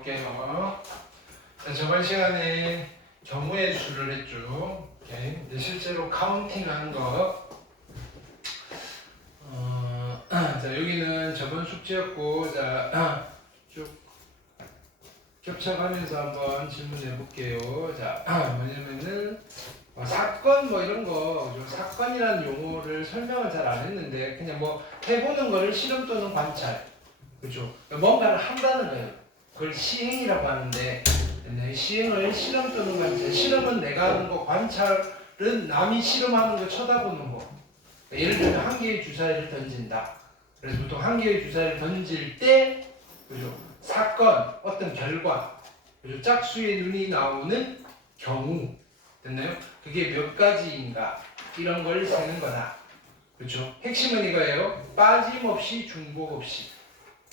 해볼게요. 자, 저번 시간에 경우의 수를 했죠. 오케이. 이제 실제로 카운팅한 거. 자, 여기는 저번 숙제였고, 자, 쭉 겹쳐가면서 한번 질문해 볼게요. 자, 뭐냐면은 사건 뭐 이런 거, 사건이라는 용어를 설명을 잘 안 했는데 그냥 뭐 해보는 거를 실험 또는 관찰, 그죠? 뭔가를 한다는 거예요. 그걸 시행이라고 하는데 시행을 실험 또는 관찰. 실험은 내가 하는 거, 관찰은 남이 실험하는 거 쳐다보는 거. 예를 들면 한 개의 주사위를 던진다. 그래서 보통 한 개의 주사위를 던질 때, 그죠? 사건, 어떤 결과, 그죠? 짝수의 눈이 나오는 경우, 됐나요? 그게 몇 가지인가 이런 걸 세는 거다. 그렇죠? 핵심은 이거예요. 빠짐없이 중복 없이.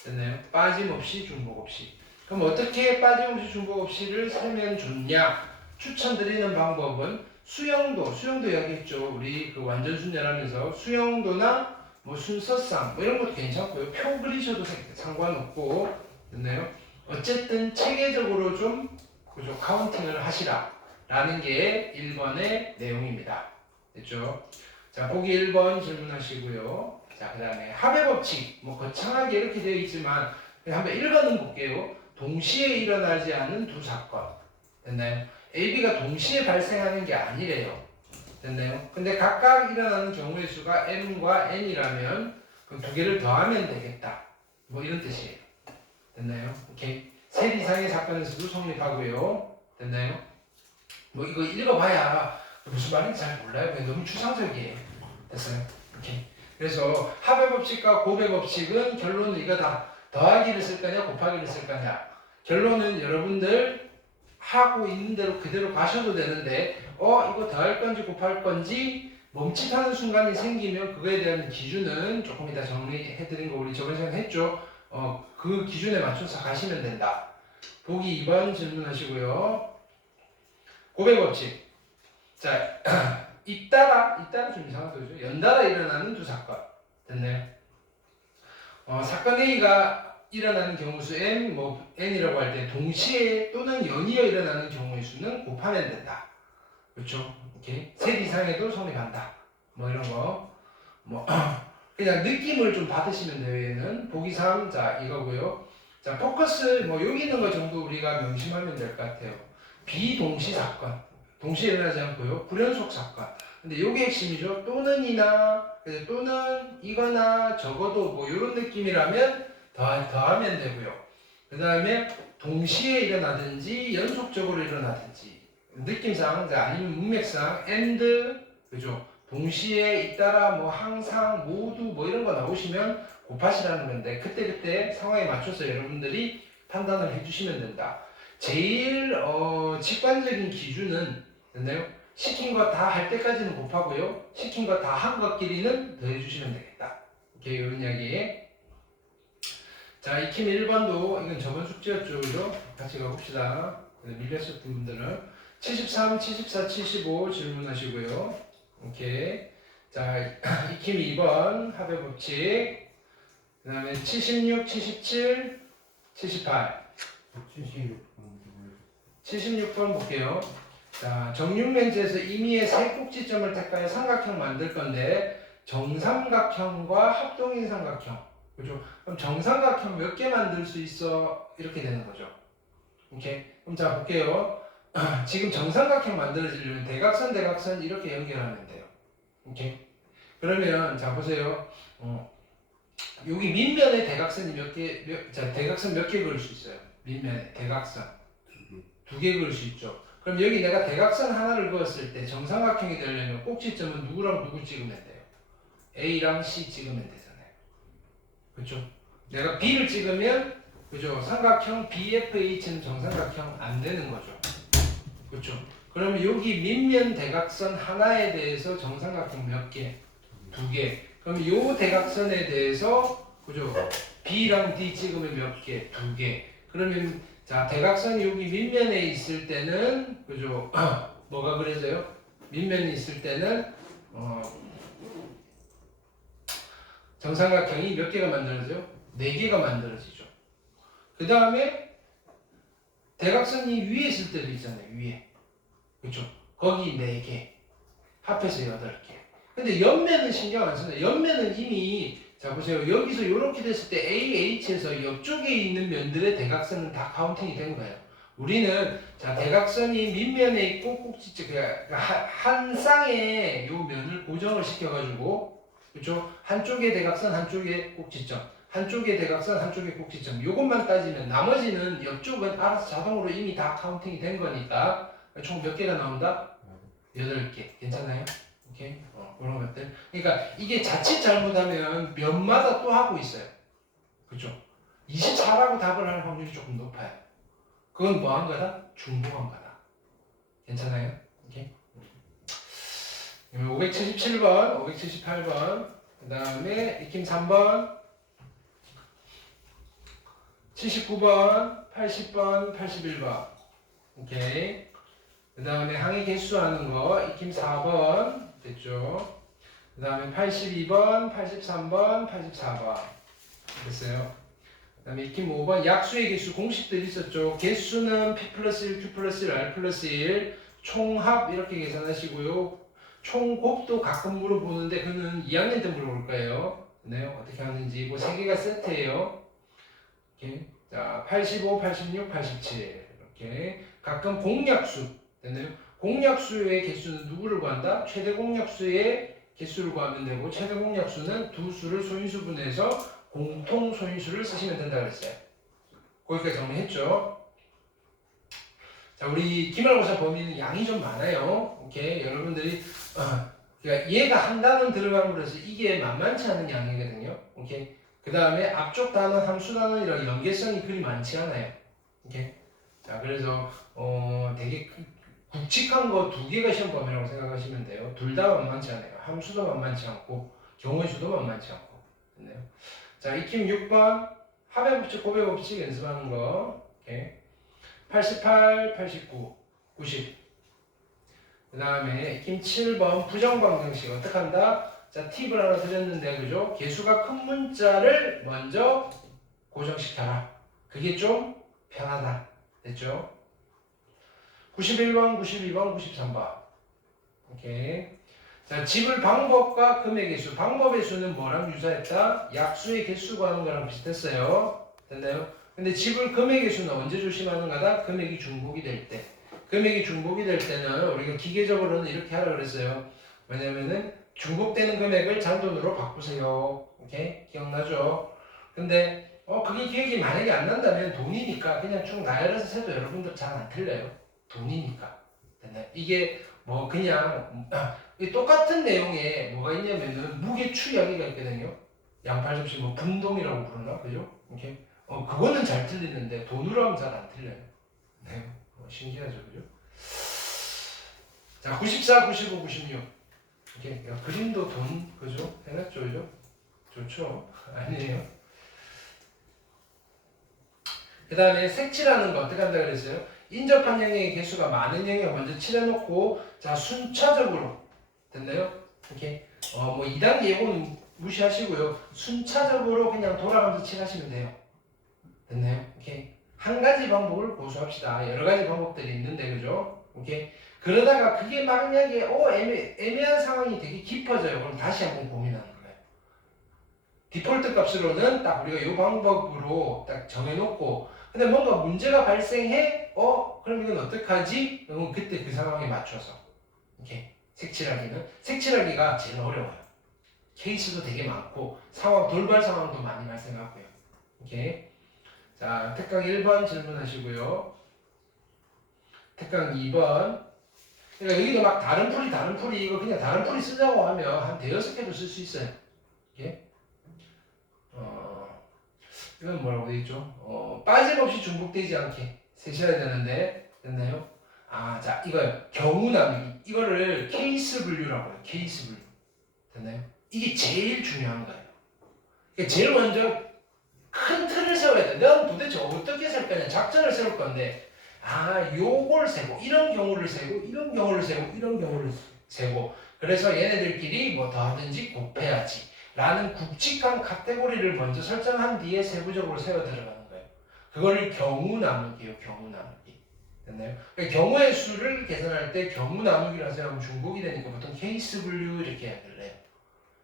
됐나요? 빠짐없이 중복 없이. 그럼 어떻게 빠짐없이 중복 없이를 세면 좋냐? 추천드리는 방법은 수영도 이야기했죠. 우리 그 완전 순열하면서 수영도나 뭐 순서상 뭐 이런 것도 괜찮고요. 표 그리셔도 상관없고, 됐나요? 어쨌든 체계적으로 좀 그죠? 카운팅을 하시라 라는 게 1번의 내용입니다. 됐죠? 자, 보기 1번 질문하시고요. 자, 그 다음에 합의 법칙, 뭐 거창하게 이렇게 되어 있지만 한번 읽어는 볼게요. 동시에 일어나지 않은 두 사건. 됐나요? A, B가 동시에 발생하는 게 아니래요. 됐나요? 근데 각각 일어나는 경우의 수가 M과 N이라면 그럼 두 개를 더하면 되겠다. 뭐 이런 뜻이에요. 됐나요? 오케이. 셋 이상의 사건에서도 성립하고요. 됐나요? 뭐 이거 읽어봐야 무슨 말인지 잘 몰라요. 그냥 너무 추상적이에요. 됐어요? 오케이. 그래서 합의 법칙과 곱의 법칙은 결론은 이거다. 더하기를 쓸 거냐 곱하기를 쓸 거냐. 결론은 여러분들 하고 있는 대로 그대로 가셔도 되는데 이거 더할 건지 곱할 건지 멈칫하는 순간이 생기면 그거에 대한 기준은 조금 이따 정리해드린 거 우리 저번 시간에 했죠. 그 기준에 맞춰서 가시면 된다. 보기 2번 질문하시고요. 곱의 법칙. 자, 잇따라 좀 이상한 소리죠. 연달아 일어나는 두 사건. 됐나요? 사건 A가 일어나는 경우 수 M, 뭐 N이라고 할 때 동시에 또는 연이어 일어나는 경우의 수는 곱하면 된다. 그렇죠? 오케이. 셋 이상에도 성립한다. 뭐 이런 거. 뭐 그냥 느낌을 좀 받으시면 돼요. 얘는 보기 3, 자 이거고요. 자 포커스 뭐 여기 있는 거 정도 우리가 명심하면 될 것 같아요. 비동시 사건, 동시에 일어나지 않고요. 불연속 사건. 근데 요게 핵심이죠. 또는이나 또는 이거나 적어도 뭐 이런 느낌이라면 더하면 되고요. 그 다음에 동시에 일어나든지 연속적으로 일어나든지 느낌상 아니면 문맥상 and 그죠? 동시에 잇따라 뭐 항상 모두 뭐 이런 거 나오시면 곱하시라는 건데 그때 상황에 맞춰서 여러분들이 판단을 해주시면 된다. 제일 직관적인 기준은 됐나요? 시킨 거 다 할 때까지는 곱하고요. 시킨 거 다 한 것끼리는 더해주시면 되겠다. 오케이, 이런 이야기. 자, 익힘 1번도 이건 저번 숙제였죠, 그죠? 같이 가봅시다. 밀렸었던 분들은 73, 74, 75 질문하시고요. 오케이. 자, 익힘 2번 합의 법칙. 그 다음에 76, 77, 78. 76번 볼게요. 자, 정육면체에서 임의의 세 꼭지점을 택하여 삼각형 만들 건데 정삼각형과 합동인 삼각형. 그죠? 그럼 정삼각형 몇 개 만들 수 있어? 이렇게 되는 거죠. 오케이. 그럼 자 볼게요. 지금 정삼각형 만들어지려면 대각선 이렇게 연결하면 돼요. 오케이. 그러면 자 보세요. 여기 밑면에 대각선이 대각선 몇 개 그릴 수 있어요? 밑면에 대각선 두 개 그릴 수 있죠. 그럼 여기 내가 대각선 하나를 그었을 때 정삼각형이 되려면 꼭지점은 누구랑 누구 찍으면 돼요? A랑 C 찍으면 되잖아요. 그렇죠? 내가 B를 찍으면 그죠? 삼각형 BFH는 정삼각형 안 되는 거죠. 그렇죠? 그러면 여기 밑면 대각선 하나에 대해서 정삼각형 몇 개? 두 개. 그럼 요 대각선에 대해서 그죠? B랑 D 찍으면 몇 개? 두 개. 그러면 자 대각선이 여기 밑면에 있을 때는 그죠? 뭐가 그려져요? 밑면이 있을 때는 정삼각형이 몇 개가 만들어져요? 네 개가 만들어지죠. 그 다음에 대각선이 위에 있을 때도 있잖아요. 위에. 그렇죠? 거기 4개. 합해서 8개. 근데 옆면은 신경 안 씁니다. 옆면은 이미 자 보세요. 여기서 이렇게 됐을 때 AH에서 옆쪽에 있는 면들의 대각선은 다 카운팅이 된 거예요. 우리는 자 대각선이 밑면에 있고 꼭지점 그러니까 한 쌍에 요 면을 고정을 시켜가지고 그렇죠? 한쪽에 대각선 한쪽에 꼭지점 한쪽에 대각선 한쪽에 꼭지점 요것만 따지면 나머지는 옆쪽은 알아서 자동으로 이미 다 카운팅이 된 거니까 총 몇 개가 나온다? 8개. 괜찮아요? 오케이? 그런 것들. 그러니까 이게 자칫 잘못하면 면마다 또 하고 있어요. 그죠? 24라고 답을 할 확률이 조금 높아요. 그건 뭐 한 거다? 중복한 거다. 괜찮아요? 오케이? 577번, 578번, 그 다음에 익힘 3번, 79번, 80번, 81번. 오케이? 그 다음에 항의 개수 하는 거, 익힘 4번. 됐죠? 그 다음에 82번, 83번, 84번. 됐어요? 그 다음에 익힘 5번, 약수의 개수 공식들 있었죠? 개수는 P 플러스 1, Q 플러스 1, R 플러스 1, 총합 이렇게 계산하시고요. 총곱도 가끔 물어보는데 그는 2학년 때 물어볼 거예요. 네, 어떻게 하는지. 그 3개가 세트예요. 이렇게. 자, 85, 86, 87. 이렇게. 가끔 공약수. 됐나요? 공약수의 개수는 누구를 구한다? 최대 공약수의 개수를 구하면 되고 최대 공약수는 두 수를 소인수분해서 공통 소인수를 쓰시면 된다 그랬어요. 거기까지 정리했죠? 자, 우리 기말고사 범위는 양이 좀 많아요. 오케이, 여러분들이 그러니까 얘가 한 단원 들어가는 거라서 이게 만만치 않은 양이거든요. 오케이. 그 다음에 앞쪽 단원, 함수 단원이랑 연계성이 그리 많지 않아요. 오케이. 자, 그래서 되게 굵직한 거 2개가 시험 범위라고 생각하시면 돼요. 둘 다 만만치 않아요. 함수도 만만치 않고 경우의 수도 만만치 않고. 됐네요. 자, 익힘 6번 합의 법칙, 곱의 법칙 연습하는 거. 오케이. 88, 89, 90. 그 다음에 익힘 7번 부정방정식 어떻게 한다? 자, 팁을 하나 드렸는데 그죠? 개수가 큰 문자를 먼저 고정시켜라. 그게 좀 편하다. 됐죠? 91번, 92번, 93번. 오케이. 자, 집을 방법과 금액의 수. 방법의 수는 뭐랑 유사했다? 약수의 개수 구하는 거랑 비슷했어요. 됐나요? 근데 집을 금액의 수는 언제 조심하는 거다? 금액이 중복이 될 때. 금액이 중복이 될 때는 우리가 기계적으로는 이렇게 하라 그랬어요. 왜냐면은 중복되는 금액을 잔돈으로 바꾸세요. 오케이? 기억나죠? 근데 그게 기억이 만약에 안 난다면 돈이니까 그냥 쭉 나열해서 세도 여러분들 잘 안 틀려요. 돈이니까. 됐나요? 이게 뭐 그냥 똑같은 내용에 뭐가 있냐면은 무게추 이야기가 있거든요. 양팔접시 뭐 분동이라고 부르나? 그죠? 이렇게 그거는 잘 틀리는데 돈으로 하면 잘 안 틀려요. 네. 신기하죠, 그죠? 자, 94, 95, 96. 이렇게 그림도 돈, 그죠? 해놨죠, 그죠? 좋죠? 아니에요. 그 다음에 색칠하는 거 어떻게 한다 그랬어요? 인접한 영역의 개수가 많은 영역 먼저 칠해놓고 자 순차적으로 됐나요? 이렇게 뭐 2단계 예고는 무시하시고요. 순차적으로 그냥 돌아가면서 칠하시면 돼요. 됐나요? 오케이. 한 가지 방법을 고수합시다. 여러 가지 방법들이 있는데 그죠? 오케이. 그러다가 그게 만약에 애매한 상황이 되게 깊어져요. 그럼 다시 한번 고민하는 거예요. 디폴트 값으로는 딱 우리가 이 방법으로 딱 정해놓고 근데 뭔가 문제가 발생해? 그럼 이건 어떡하지? 그러면 그때 그 상황에 맞춰서 이렇게 색칠하기가 제일 어려워요. 케이스도 되게 많고 돌발 상황도 많이 발생하고요. 이렇게 자, 특강 1번 질문하시고요. 특강 2번 그러니까 여기도 막 다른 풀이 이거 그냥 다른 풀이 쓰자고 하면 한 대여섯 개도 쓸 수 있어요. 이렇게 이건 뭐라고 되어 있죠? 빠짐없이 중복되지 않게 세셔야 되는데 됐나요? 자 이거요. 경우 나누기 이거를 케이스 분류라고 해요. 케이스 분류 됐나요? 이게 제일 중요한 거예요. 그러니까 제일 먼저 큰 틀을 세워야 돼. 넌 도대체 어떻게 셀 거냐? 작전을 세울 건데 요걸 세고 이런 경우를 세고 이런 경우를 세고 이런 경우를 세고 그래서 얘네들끼리 뭐 더하든지 곱해야지 라는 굵직한 카테고리를 먼저 설정한 뒤에 세부적으로 세워 들어가는 거예요. 그거를 경우 나누기예요. 경우 나누기. 됐나요? 그러니까 경우의 수를 계산할 때 경우 나누기라고 생각하면 중복이 되니까 보통 케이스 분류 이렇게 이야기를 해요.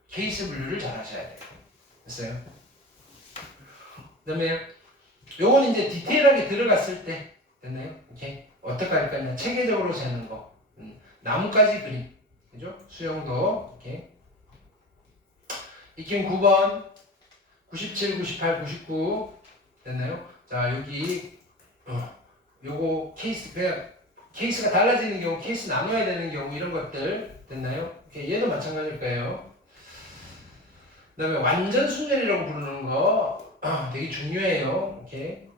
케이스 분류를 잘 하셔야 돼요. 됐어요? 그 다음에 요건 이제 디테일하게 들어갔을 때 됐나요? 이렇게 어떻게 할 거냐 체계적으로 세는 거 나뭇가지 그림 그죠? 수영도 이렇게 익힘 9번 97, 98, 99 됐나요? 자 여기 요거 케이스 그냥 케이스가 달라지는 경우 케이스 나눠야 되는 경우 이런 것들 됐나요? 얘도 마찬가지일 거예요. 그 다음에 완전 순열이라고 부르는 거 되게 중요해요. 이렇게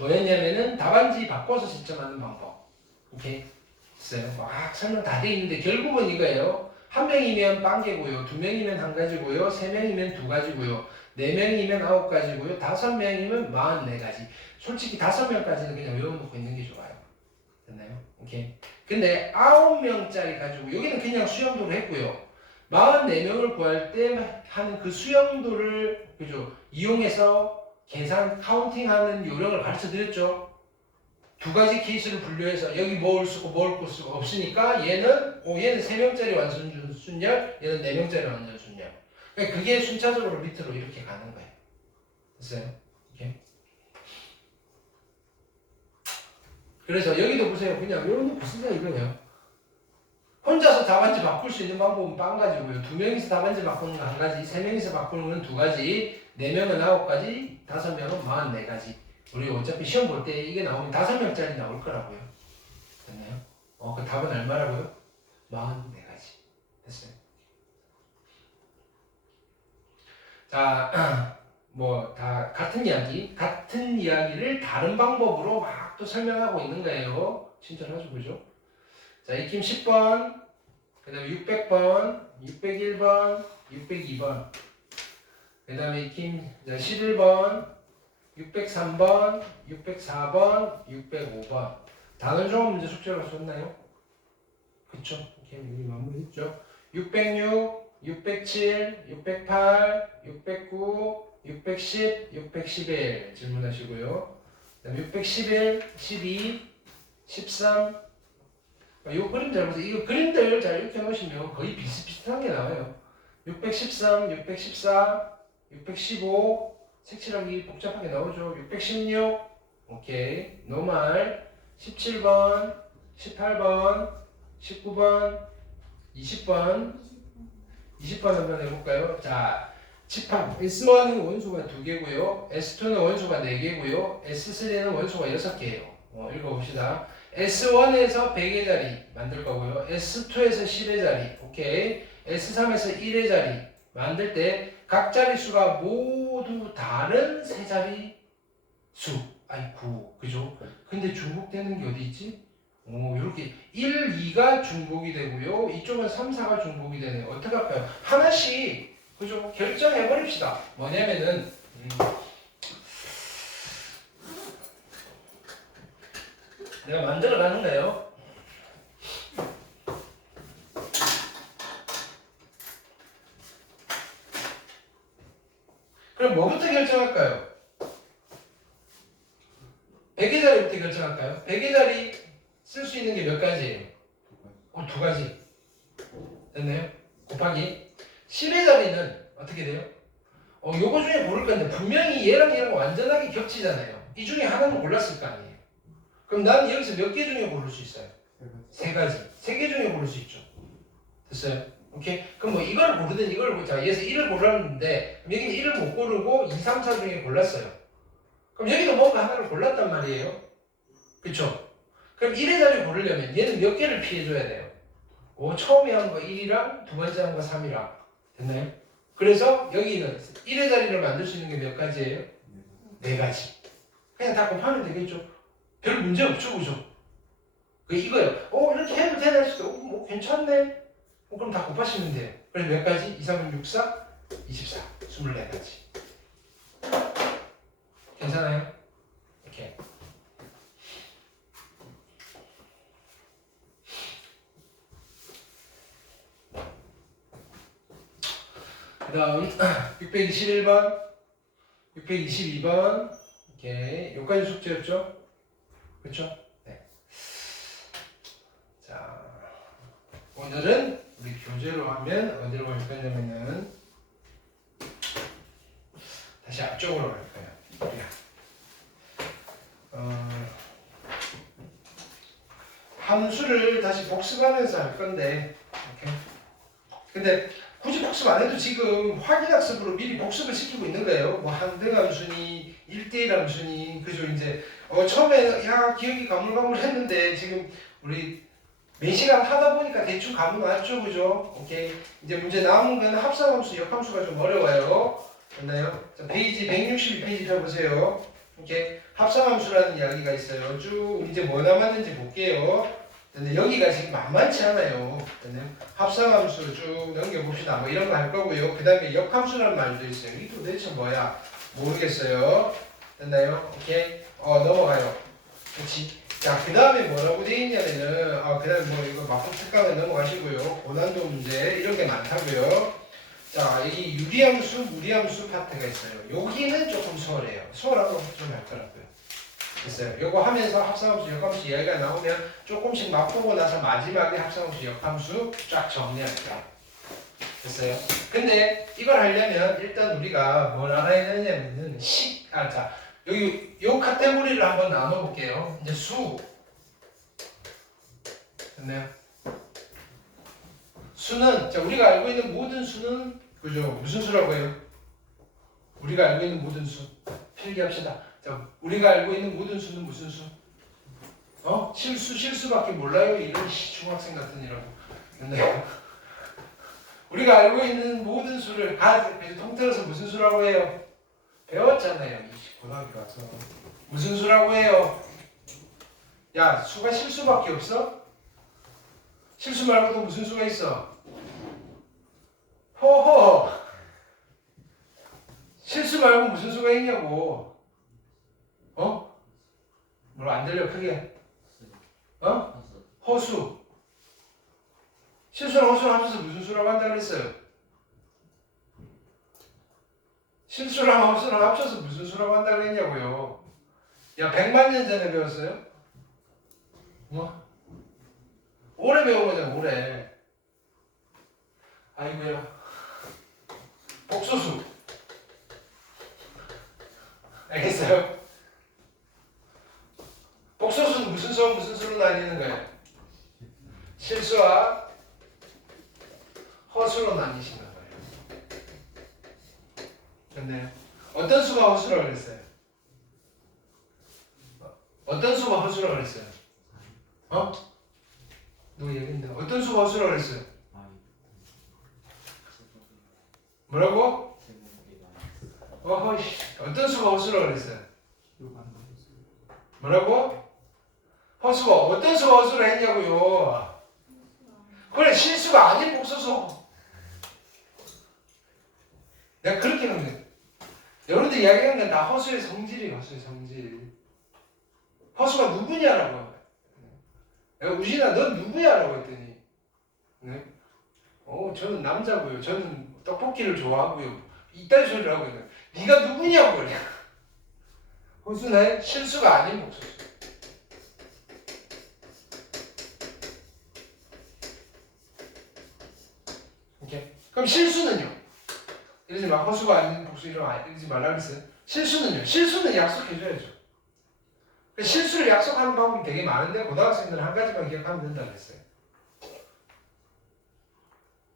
뭐였냐면은 답안지 바꿔서 채점하는 방법. 이렇게 있어요. 막 설명 다 돼 있는데 결국은 이거예요. 한 명이면 빵개고요, 두 명이면 한 가지고요, 세 명이면 두 가지고요, 네 명이면 9가지고요, 5명이면 44가지. 솔직히 5명까지는 그냥 외워놓고 있는 게 좋아요. 됐나요? 오케이. 근데 9명짜리 가지고 여기는 그냥 수영도로 했고요. 44명을 구할 때 하는 그 수영도를 그죠? 이용해서 계산 카운팅하는 요령을 가르쳐 드렸죠. 두 가지 케이스를 분류해서 여기 뭘 쓰고 뭘 쓰고 없으니까 얘는 3명짜리 완전 순열, 얘는 4명짜리 완전 순열. 그러니까 그게 순차적으로 밑으로 이렇게 가는 거예요. 됐어요? 이렇게. 그래서 여기도 보세요. 그냥 이런 거 쓰세요 이거예요. 혼자서 답안지 바꿀 수 있는 방법은 1가지고요. 2명이서 답안지 바꾸는 거 1가지, 3명이서 바꾸는 건 2가지, 4명은 9가지, 5명은 44가지. 우리 어차피 시험 볼 때 이게 나오면 5명짜리 나올 거라고요. 됐나요? 그 답은 얼마라고요? 44가지. 됐어요. 자, 뭐 다 같은 이야기를 다른 방법으로 막 또 설명하고 있는 거예요. 친절하죠, 그죠? 자, 익힘 10번, 그 다음에 600번, 601번, 602번, 그 다음에 익힘 11번, 603번, 604번, 605번. 단원종합 문제 숙제로 썼나요? 그쵸? 이렇게 여기 마무리했죠. 606, 607, 608, 609, 610, 611 질문하시고요. 그 다음에 611, 12, 13. 이 그림 잘 보세요. 이거 그림들 잘 이렇게 놓으시면 거의 비슷비슷한 게 나와요. 613, 614, 615 색칠하기 복잡하게 나오죠. 616 오케이 노말 17번, 18번, 19번, 20번 20번 한번 해볼까요? 자, 집합 S1은 원소가 2개고요. S2는 원소가 4개고요. S3는 원소가 6개예요. 읽어봅시다. S1에서 100의 자리 만들 거고요. S2에서 10의 자리, 오케이. S3에서 1의 자리 만들 때 각 자릿수가 모두 다른 세 자리 수. 아이쿠, 그죠? 근데 중복되는 게 어디 있지? 이렇게 1, 2가 중복이 되고요. 이쪽은 3, 4가 중복이 되네요. 어떻게 할까요? 하나씩, 그죠? 결정해 버립시다. 뭐냐면은, 내가 만들어 가는 거예요. 그럼 뭐부터 결정할까요? 100의 자리부터 결정할까요? 100의 자리 쓸 수 있는 게 몇 가지예요? 2가지. 됐나요? 곱하기 10의 자리는 어떻게 돼요? 요거 중에 고를 건데 분명히 얘랑 얘랑 완전하게 겹치잖아요. 이 중에 하나는 골랐을 거 아니에요. 그럼 나는 여기서 몇 개 중에 고를 수 있어요? 3가지. 3개 중에 고를 수 있죠. 됐어요? 오케이? 그럼 뭐 이걸 고르든 이걸 고르자. 여기서 1을 고르는데 여기는 1을 못 고르고 2, 3, 4 중에 골랐어요. 그럼 여기도 뭔가 하나를 골랐단 말이에요. 그쵸? 그럼 1의 자리 고르려면 얘는 몇 개를 피해줘야 돼요? 처음에 한 거 1이랑 두 번째 한 거 3이랑. 됐나요? 그래서 여기는 1의 자리를 만들 수 있는 게 몇 가지예요? 4가지. 그냥 다 곱하면 되겠죠? 별 문제 없죠, 그죠? 이거요. 이렇게 해도 되나 했을 때, 뭐 괜찮네. 그럼 다 곱하시면 돼요. 그래서 몇 가지? 2, 3, 6, 4, 24. 24가지. 괜찮아요? 이렇게. 그 다음 621번 622번. 오케이. 여기까지 숙제였죠? 그렇죠? 네. 자, 오늘은 우리 교재로 하면 어디로 갈 거냐면은 다시 앞쪽으로 갈 거예요. 우리가. 함수를 다시 복습하면서 할 건데, 오케이. 근데 굳이 복습 안 해도 지금 확인학습으로 미리 복습을 시키고 있는 거예요. 뭐 항등함수니 1대1 함수니 그죠. 이제 처음에 야 기억이 가물가물했는데 지금 우리 몇 시간 하다 보니까 대충 감은 왔죠, 그죠? 오케이. 이제 문제 남은 건 합성함수, 역함수가 좀 어려워요. 됐나요? 자, 페이지 162페이지 펴보세요. 오케이. 합성함수라는 이야기가 있어요. 쭉 이제 뭐 남았는지 볼게요. 근데 여기가 지금 만만치 않아요. 합성함수 쭉 넘겨봅시다. 뭐 이런 거 할 거고요. 그 다음에 역함수라는 말도 있어요. 이게 도대체 뭐야? 모르겠어요. 됐나요? 오케이. 넘어가요. 그렇지. 자, 그 다음에 뭐라고 돼 있냐면은, 그 다음에 뭐 이거 마법 특강을 넘어가시고요. 고난도 문제 이런 게 많다고요. 자, 이 유리함수, 무리함수 파트가 있어요. 여기는 조금 수월해요. 수월한 거 좀 할 거라고요. 됐어요. 요거 하면서 합성함수, 역함수 이야기가 나오면 조금씩 맛보고 나서 마지막에 합성함수, 역함수 쫙 정리할게요. 됐어요. 근데 이걸 하려면 일단 우리가 뭘 알아야 되냐면은 자, 여기 요 카테고리를 한번 나눠볼게요. 이제 수. 됐나요? 수는, 자, 우리가 알고 있는 모든 수는, 그죠? 무슨 수라고 해요? 우리가 알고 있는 모든 수. 필기합시다. 자, 우리가 알고 있는 모든 수는 무슨 수? 실수밖에 몰라요? 이런 중학생 같은 이라고. 됐나요? 우리가 알고 있는 모든 수를 통틀어서 무슨 수라고 해요? 배웠잖아요. 고등학교 가서. 무슨 수라고 해요? 야, 수가 실수밖에 없어? 실수 말고도 무슨 수가 있어? 허허. 실수 말고 무슨 수가 있냐고. 뭘 안 들려 크게? 허수. 실수랑 허수랑 합쳐서 무슨 수라고 한다 그랬어요? 실수랑 허수랑 합쳐서 무슨 수라고 한다 그랬냐고요. 야, 100만 년 전에 배웠어요? 올해 배운 거잖아, 올해. 아이고야. 복소수. 알겠어요? 복소수는 무슨 수와 무슨 수로 나뉘는 거예요? 실수와 허수로 나뉘시는 거예요. 됐나요? 어떤 수가 허수라고 그랬어요? 어떤 수가 허수라고 그랬어요? 누구 얘기인데 어떤 수가 허수라고 그랬어요? 뭐라고? 어떤 수가 허수라고 그랬어요? 뭐라고? 허수가 어떤 수가 허수라 했냐고요? 그래, 실수가 아닌 복소수. 내가 그렇게 하는 거야. 여러분들 이야기하는 건 다 허수의 성질이에요. 허수의 성질. 허수가 누구냐라고. 내가 우진아 넌 누구야라고 했더니 네? 저는 남자고요. 저는 떡볶이를 좋아하고요. 이딴 소리를 하고 있는. 네가 누구냐고 그래. 허수는 실수가 아닌 복소수. 오케이. 그럼 실수는요? 이러지 마. 허수가 아닌 복수 이러지 말라 그랬어요. 실수는요? 실수는 약속해줘야죠. 실수를 약속하는 방법이 되게 많은데 고등학생들은 한 가지만 기억하면 된다고 했어요.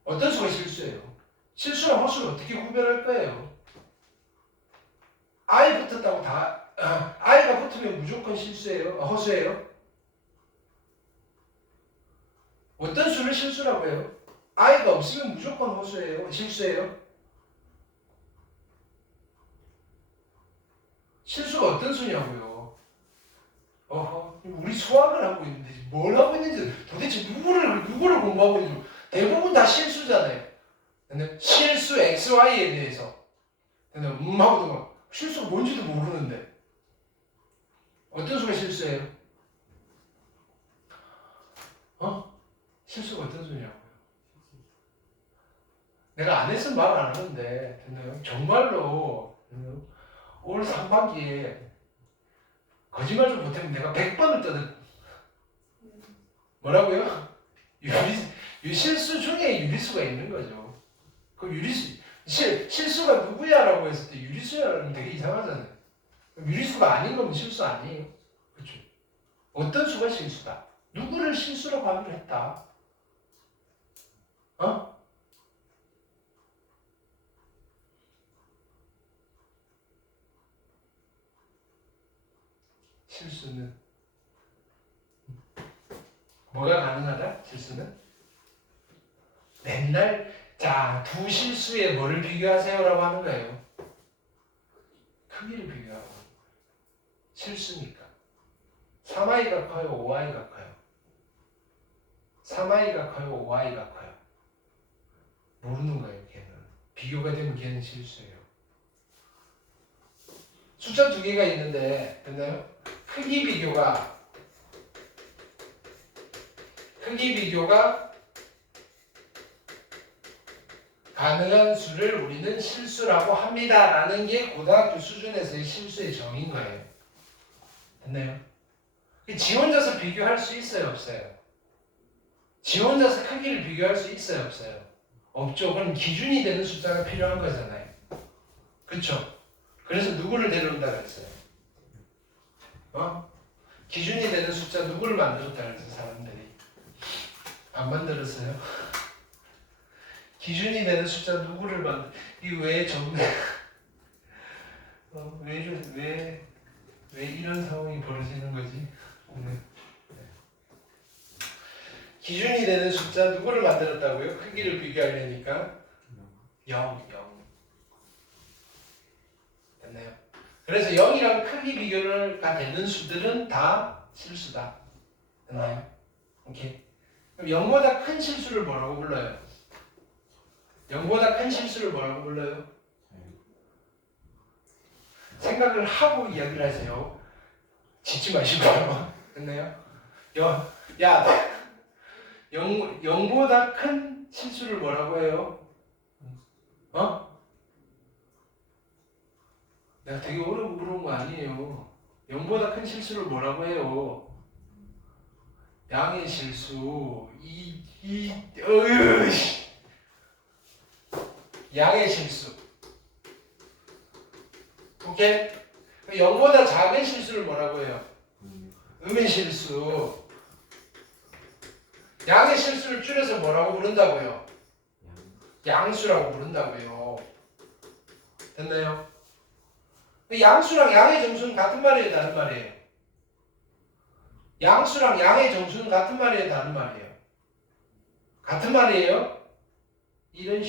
어떤 수가 실수예요? 실수랑 허수를 어떻게 구별할 거예요? I 붙었다고 다 I가 붙으면 무조건 실수예요? 허수예요? 어떤 수를 실수라고 해요? I가 없으면 무조건 허수예요? 실수예요? 실수가 어떤 수냐고요? 우리 수학을 하고 있는데 뭘 하고 있는지 도대체 누구를 공부하고 있는지 대부분 다 실수잖아요. 근데 실수 XY에 대해서 근데 하고도 막 실수가 뭔지도 모르는데 어떤 수가 실수예요? 실수가 어떤 수냐고요? 내가 안 했으면 말 안 하는데 정말로 올 상반기에 거짓말 좀 못하면 내가 100번을 떠들. 뭐라고요? 실수 중에 유리수가 있는 거죠. 그 유리수 실수가 누구야라고 했을 때 유리수야라면 되게 이상하잖아요. 유리수가 아닌 거면 실수 아니에요. 그렇죠? 어떤 수가 실수다? 누구를 실수라고 하기로 했다. 어? 실수는 뭐가 가능하다? 실수는 맨날 자, 두 실수에 뭐를 비교하세요라고 하는 거예요. 크기를 비교하고 실수니까 3i가 커요, 5i가 커요. 3i가 커요, 5i가 커요. 모르는 거예요, 걔는. 비교가 되면 걔는 실수예요. 숫자 두 개가 있는데, 됐나요? 크기 비교가 가능한 수를 우리는 실수라고 합니다. 라는 게 고등학교 수준에서의 실수의 정의인 거예요. 됐나요? 지 혼자서 비교할 수 있어요, 없어요? 지 혼자서 크기를 비교할 수 있어요, 없어요? 없죠. 그럼 기준이 되는 숫자가 필요한 거잖아요. 그쵸? 그래서 누구를 데려온다 그랬어요? 기준이 되는 숫자 누구를 만들었다 그랬어요, 사람들이? 안 만들었어요? 기준이 되는 숫자 누구를 이게 왜 정말 왜 이런 상황이 벌어지는 거지? 오늘 기준이 되는 숫자 누구를 만들었다고요? 크기를 비교하려니까 0 됐나요? 그래서 0이랑 크기 비교가 되는 수들은 다 실수다. 됐나요? 오케이. 그럼 0보다 큰 실수를 뭐라고 불러요? 0보다 큰 실수를 뭐라고 불러요? 생각을 하고 이야기를 하세요. 짓지 마시고요. 됐나요? 0보다 큰 실수를 뭐라고 해요? 내가 되게 어려운 거 물어본 거 아니에요. 0보다 큰 실수를 뭐라고 해요? 양의 실수, 양의 실수. 오케이? 0보다 작은 실수를 뭐라고 해요? 음의 실수. 양의 실수를 줄여서 뭐라고 부른다고요? 양수라고 부른다고요. 됐나요? 양수랑 양의 정수는 같은 말이에요, 다른 말이에요? 양수랑 양의 정수는 같은 말이에요, 다른 말이에요? 같은 말이에요? 이런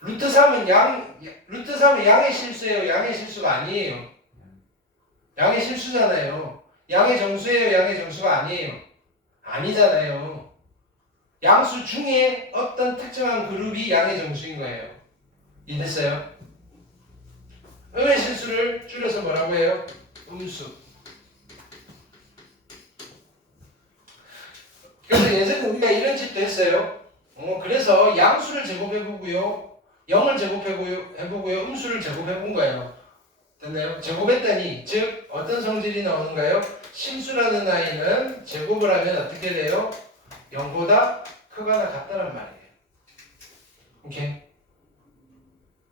루트 3은 양의 실수예요, 양의 실수가 아니에요? 양의 실수잖아요. 양의 정수예요, 양의 정수가 아니에요? 아니잖아요. 양수 중에 어떤 특정한 그룹이 양의 정수인 거예요. 이해됐어요? 음의 실수를 줄여서 뭐라고 해요? 음수. 그래서 예전에 우리가 이런 집도 했어요. 그래서 양수를 제곱해보고요, 0을 제곱해보고요, 음수를 제곱해본 거예요. 됐나요? 제곱했더니 즉 어떤 성질이 나오는가요? 심수라는 아이는 제곱을 하면 어떻게 돼요? 0보다 크거나 같다란 말이에요. 오케이?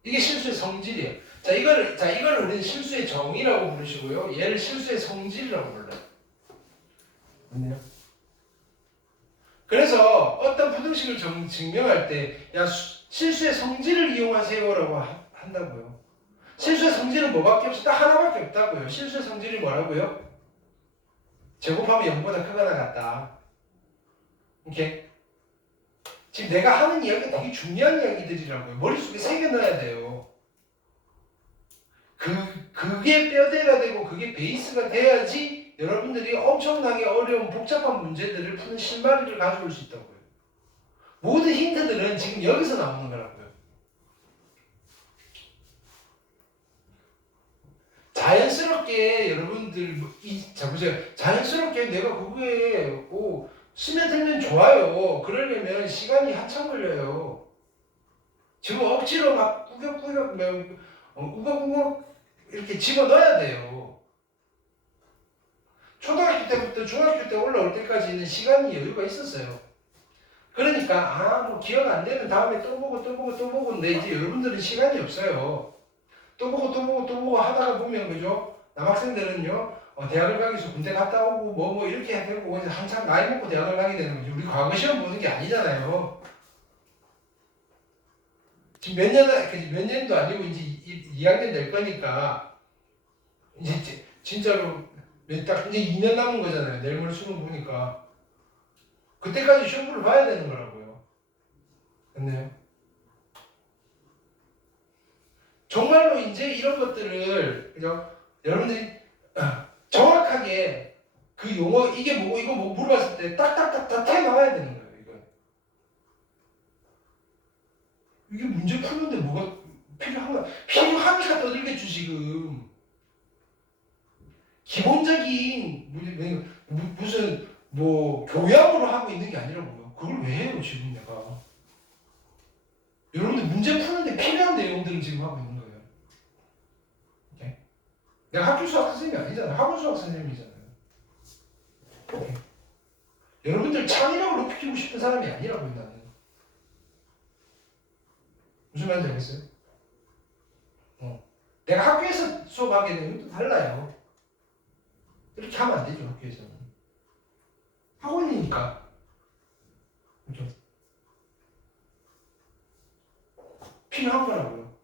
이게 실수의 성질이에요. 이거를 우리는 실수의 정의라고 부르시고요, 얘를 실수의 성질이라고 불러요. 맞네요. 그래서 어떤 부등식을 증명할 때 실수의 성질을 이용하세요라고 한다고요. 실수의 성질은 뭐밖에 없어? 딱 하나밖에 없다고요. 실수의 성질이 뭐라고요? 제곱하면 0보다 크거나 같다. 오케이? 지금 내가 하는 이야기가 되게 중요한 이야기들이라고요. 머릿속에 새겨넣어야 돼요. 그게 뼈대가 되고 그게 베이스가 돼야지 여러분들이 엄청나게 어려운 복잡한 문제들을 푸는 실마리를 가져올 수 있다고요. 모든 힌트들은 지금 여기서 나오는 거라고요. 자연스럽게 여러분들 자 보세요. 자연스럽게 내가 그거에 스며들면 좋아요. 그러려면 시간이 한참 걸려요. 지금 억지로 막 꾸역꾸역 우걱우걱 이렇게 집어넣어야 돼요. 초등학교 때부터 중학교 때 올라올 때까지는 시간이 여유가 있었어요. 그러니까 뭐 기억 안 되면 다음에 또 보고 근데 이제 여러분들은 시간이 없어요. 또 보고 하다가 보면 그죠? 남학생들은요 대학을 가기 위해서 군대 갔다 오고 뭐 이렇게 해야 되고 이제 한참 나이 먹고 대학을 가게 되는 거죠. 우리 과거 시험 보는 게 아니잖아요. 지금 몇 년도 아니고 이제 2학년 될 거니까 이제 진짜로 딱 이제 2년 남은 거잖아요. 내일 모레 수능 보니까 그때까지 시험을 봐야 되는 거라고요. 됐네요. 정말로 이제 이런 것들을 그죠? 여러분들이 정확하게 그 용어 이게 뭐고 이거 뭐 물어봤을 때 딱딱딱딱 해 나와야 되는 거예요. 이게 문제 푸는데 뭐가 필요한가? 필요하니까 떠들겠죠 지금. 기본적인 무슨 뭐 교양으로 하고 있는 게 아니라고요. 그걸 왜 해요 지금 내가? 여러분들 문제 푸는데 필요한 내용들을 지금 하고 있는 거예요. 오케이? 내가 학교 수학 선생님이 아니잖아요. 학원 수학 선생님이잖아요. 오케이? 여러분들 창의력을 높이고 싶은 사람이 아니라고요 나는. 무슨 말인지 알겠어요? 내가 학교에서 수업하게 되면 또 달라요. 이렇게 하면 안 되죠 학교에서는. 학원이니까. 그죠? 필요한 거라고요.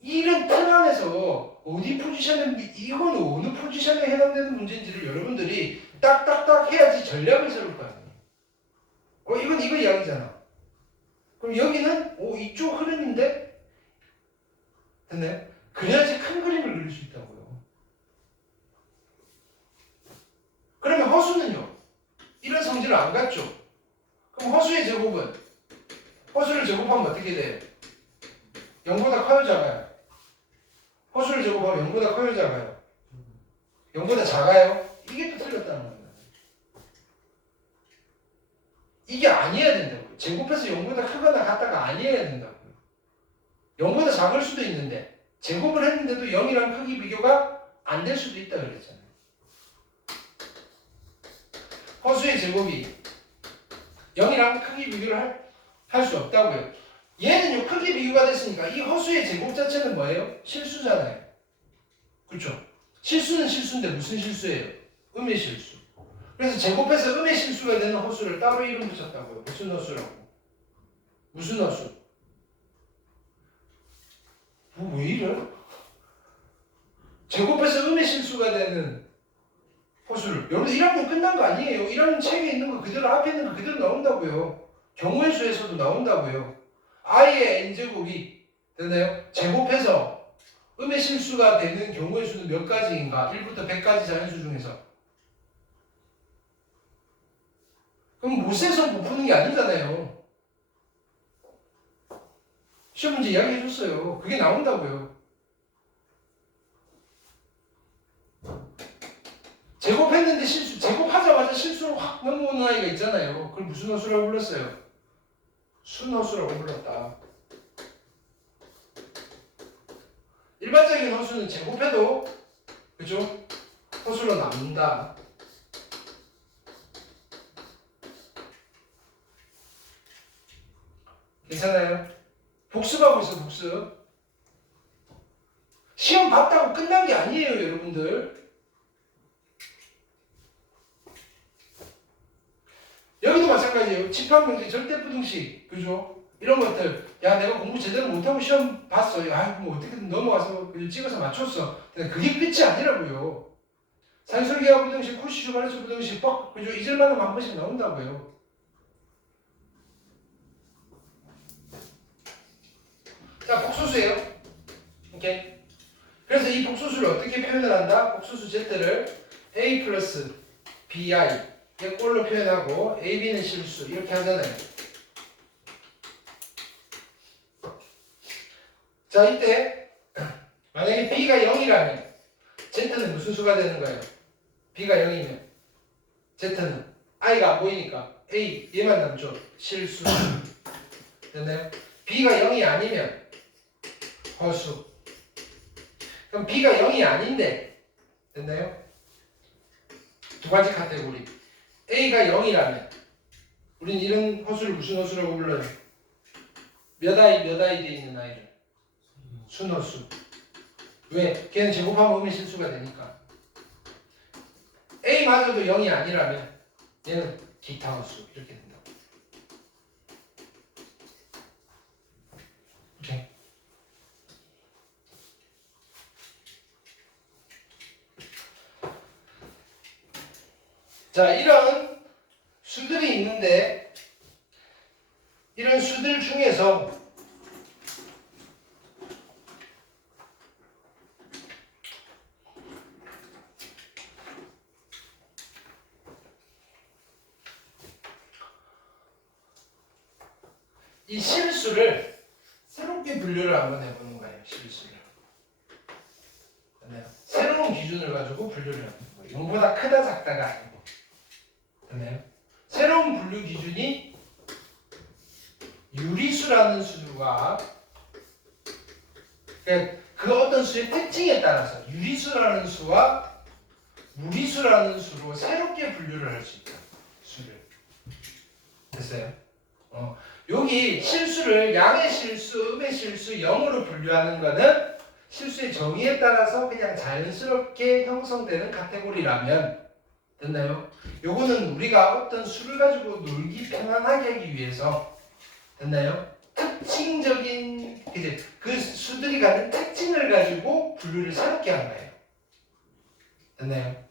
이런 틀 안에서 어디 포지션에 이건 어느 포지션에 해당되는 문제인지를 여러분들이 딱딱딱 해야지 전략을 세울 거 아니에요. 이건 이거 이야기잖아. 그럼 여기는 이쪽 흐름인데 됐나요? 그래야지 큰 그림을 그릴 수 있다고요. 그러면 허수는요? 이런 성질을 안 갖죠? 그럼 허수의 제곱은? 허수를 제곱하면 어떻게 돼요? 0보다 커요 작아요? 허수를 제곱하면 0보다 커요 작아요? 0보다 작아요? 이게 또 틀렸다는 겁니다. 이게 아니어야 된다고요. 제곱해서 0보다 크거나 같다가 아니어야 된다고요. 0보다 작을 수도 있는데 제곱을 했는데도 0이랑 크기 비교가 안 될 수도 있다 그랬잖아요. 허수의 제곱이 0이랑 크기 비교를 할 수 없다고요. 얘는요 크기 비교가 됐으니까 이 허수의 제곱 자체는 뭐예요? 실수잖아요. 그렇죠? 실수는 실수인데 무슨 실수예요? 음의 실수. 그래서 제곱해서 음의 실수가 되는 허수를 따로 이름 붙였다고요. 무슨 허수라고? 무슨 허수? 왜 이래? 제곱해서 음의 실수가 되는 허수를. 여러분 1학년 끝난 거 아니에요. 1학년 책에 있는 거 그대로 앞에 있는 거 그대로 나온다고요. 경우의 수에서도 나온다고요. i의 n제곱이 됐나요? 제곱해서 음의 실수가 되는 경우의 수는 몇 가지인가? 1부터 100가지 자연수 중에서. 그럼 못 세서 못 푸는 게 아니잖아요. 시험 문제 이야기 해줬어요. 그게 나온다고요. 제곱했는데 실수, 제곱하자마자 실수로 확 넘어오는 아이가 있잖아요. 그걸 무슨 허수라고 불렀어요? 순허수라고 불렀다. 일반적인 허수는 제곱해도 그죠? 허수로 남는다. 괜찮아요? 복습하고 있어 복습. 시험 봤다고 끝난 게 아니에요 여러분들. 여기도 마찬가지예요. 집합명제, 절대부등식, 그죠? 이런 것들. 야, 내가 공부 제대로 못하고 시험 봤어. 야, 뭐 어떻게든 넘어가서 찍어서 맞췄어. 그게 끝이 아니라고요. 산술기하 부등식, 쿠시슈 바르츠 부등식, 그죠? 잊을만한 한 번씩 나온다고요. 자, 복소수예요. 오케이. 그래서 이 복소수를 어떻게 표현을 한다? 복소수 Z를 A 플러스 BI 꼴로 표현하고 AB는 실수 이렇게 하잖아요. 자 이때 만약에 B가 0이라면 Z는 무슨 수가 되는 거예요? B가 0이면 Z는 I가 안 보이니까 A 얘만 남죠. 실수. 됐나요? B가 0이 아니면 허수. 그럼 B가 0이 아닌데 됐나요? 두 가지 카테고리. A가 0이라면 우린 이런 허수를 무슨 허수라고 불러요? 몇 아이 돼 있는 아이를? 순허수. 왜? 걔는 제곱하면 음의 실수가 되니까. A마저도 0이 아니라면 얘는 기타 허수 이렇게 된다고. 오케이. 자, 이런 수들이 있는데 이런 수들 중에서 이 실수를 새롭게 분류를 한번 해보는 거예요. 실수를. 새로운 기준을 가지고 분류를 해보는 거예요. 0보다 크다 작다가 아니고. 됐나요? 새로운 분류 기준이 유리수라는 수와 그 어떤 수의 특징에 따라서 유리수라는 수와 무리수라는 수로 새롭게 분류를 할 수 있다. 수를. 됐어요? 여기 실수를 양의 실수, 음의 실수, 0으로 분류하는 것은 실수의 정의에 따라서 그냥 자연스럽게 형성되는 카테고리라면 됐나요? 요거는 우리가 어떤 수를 가지고 놀기 편안하게 하기 위해서 됐나요? 특징적인 이제 그 수들이 갖는 특징을 가지고 분류를 새롭게 한 거예요. 됐나요?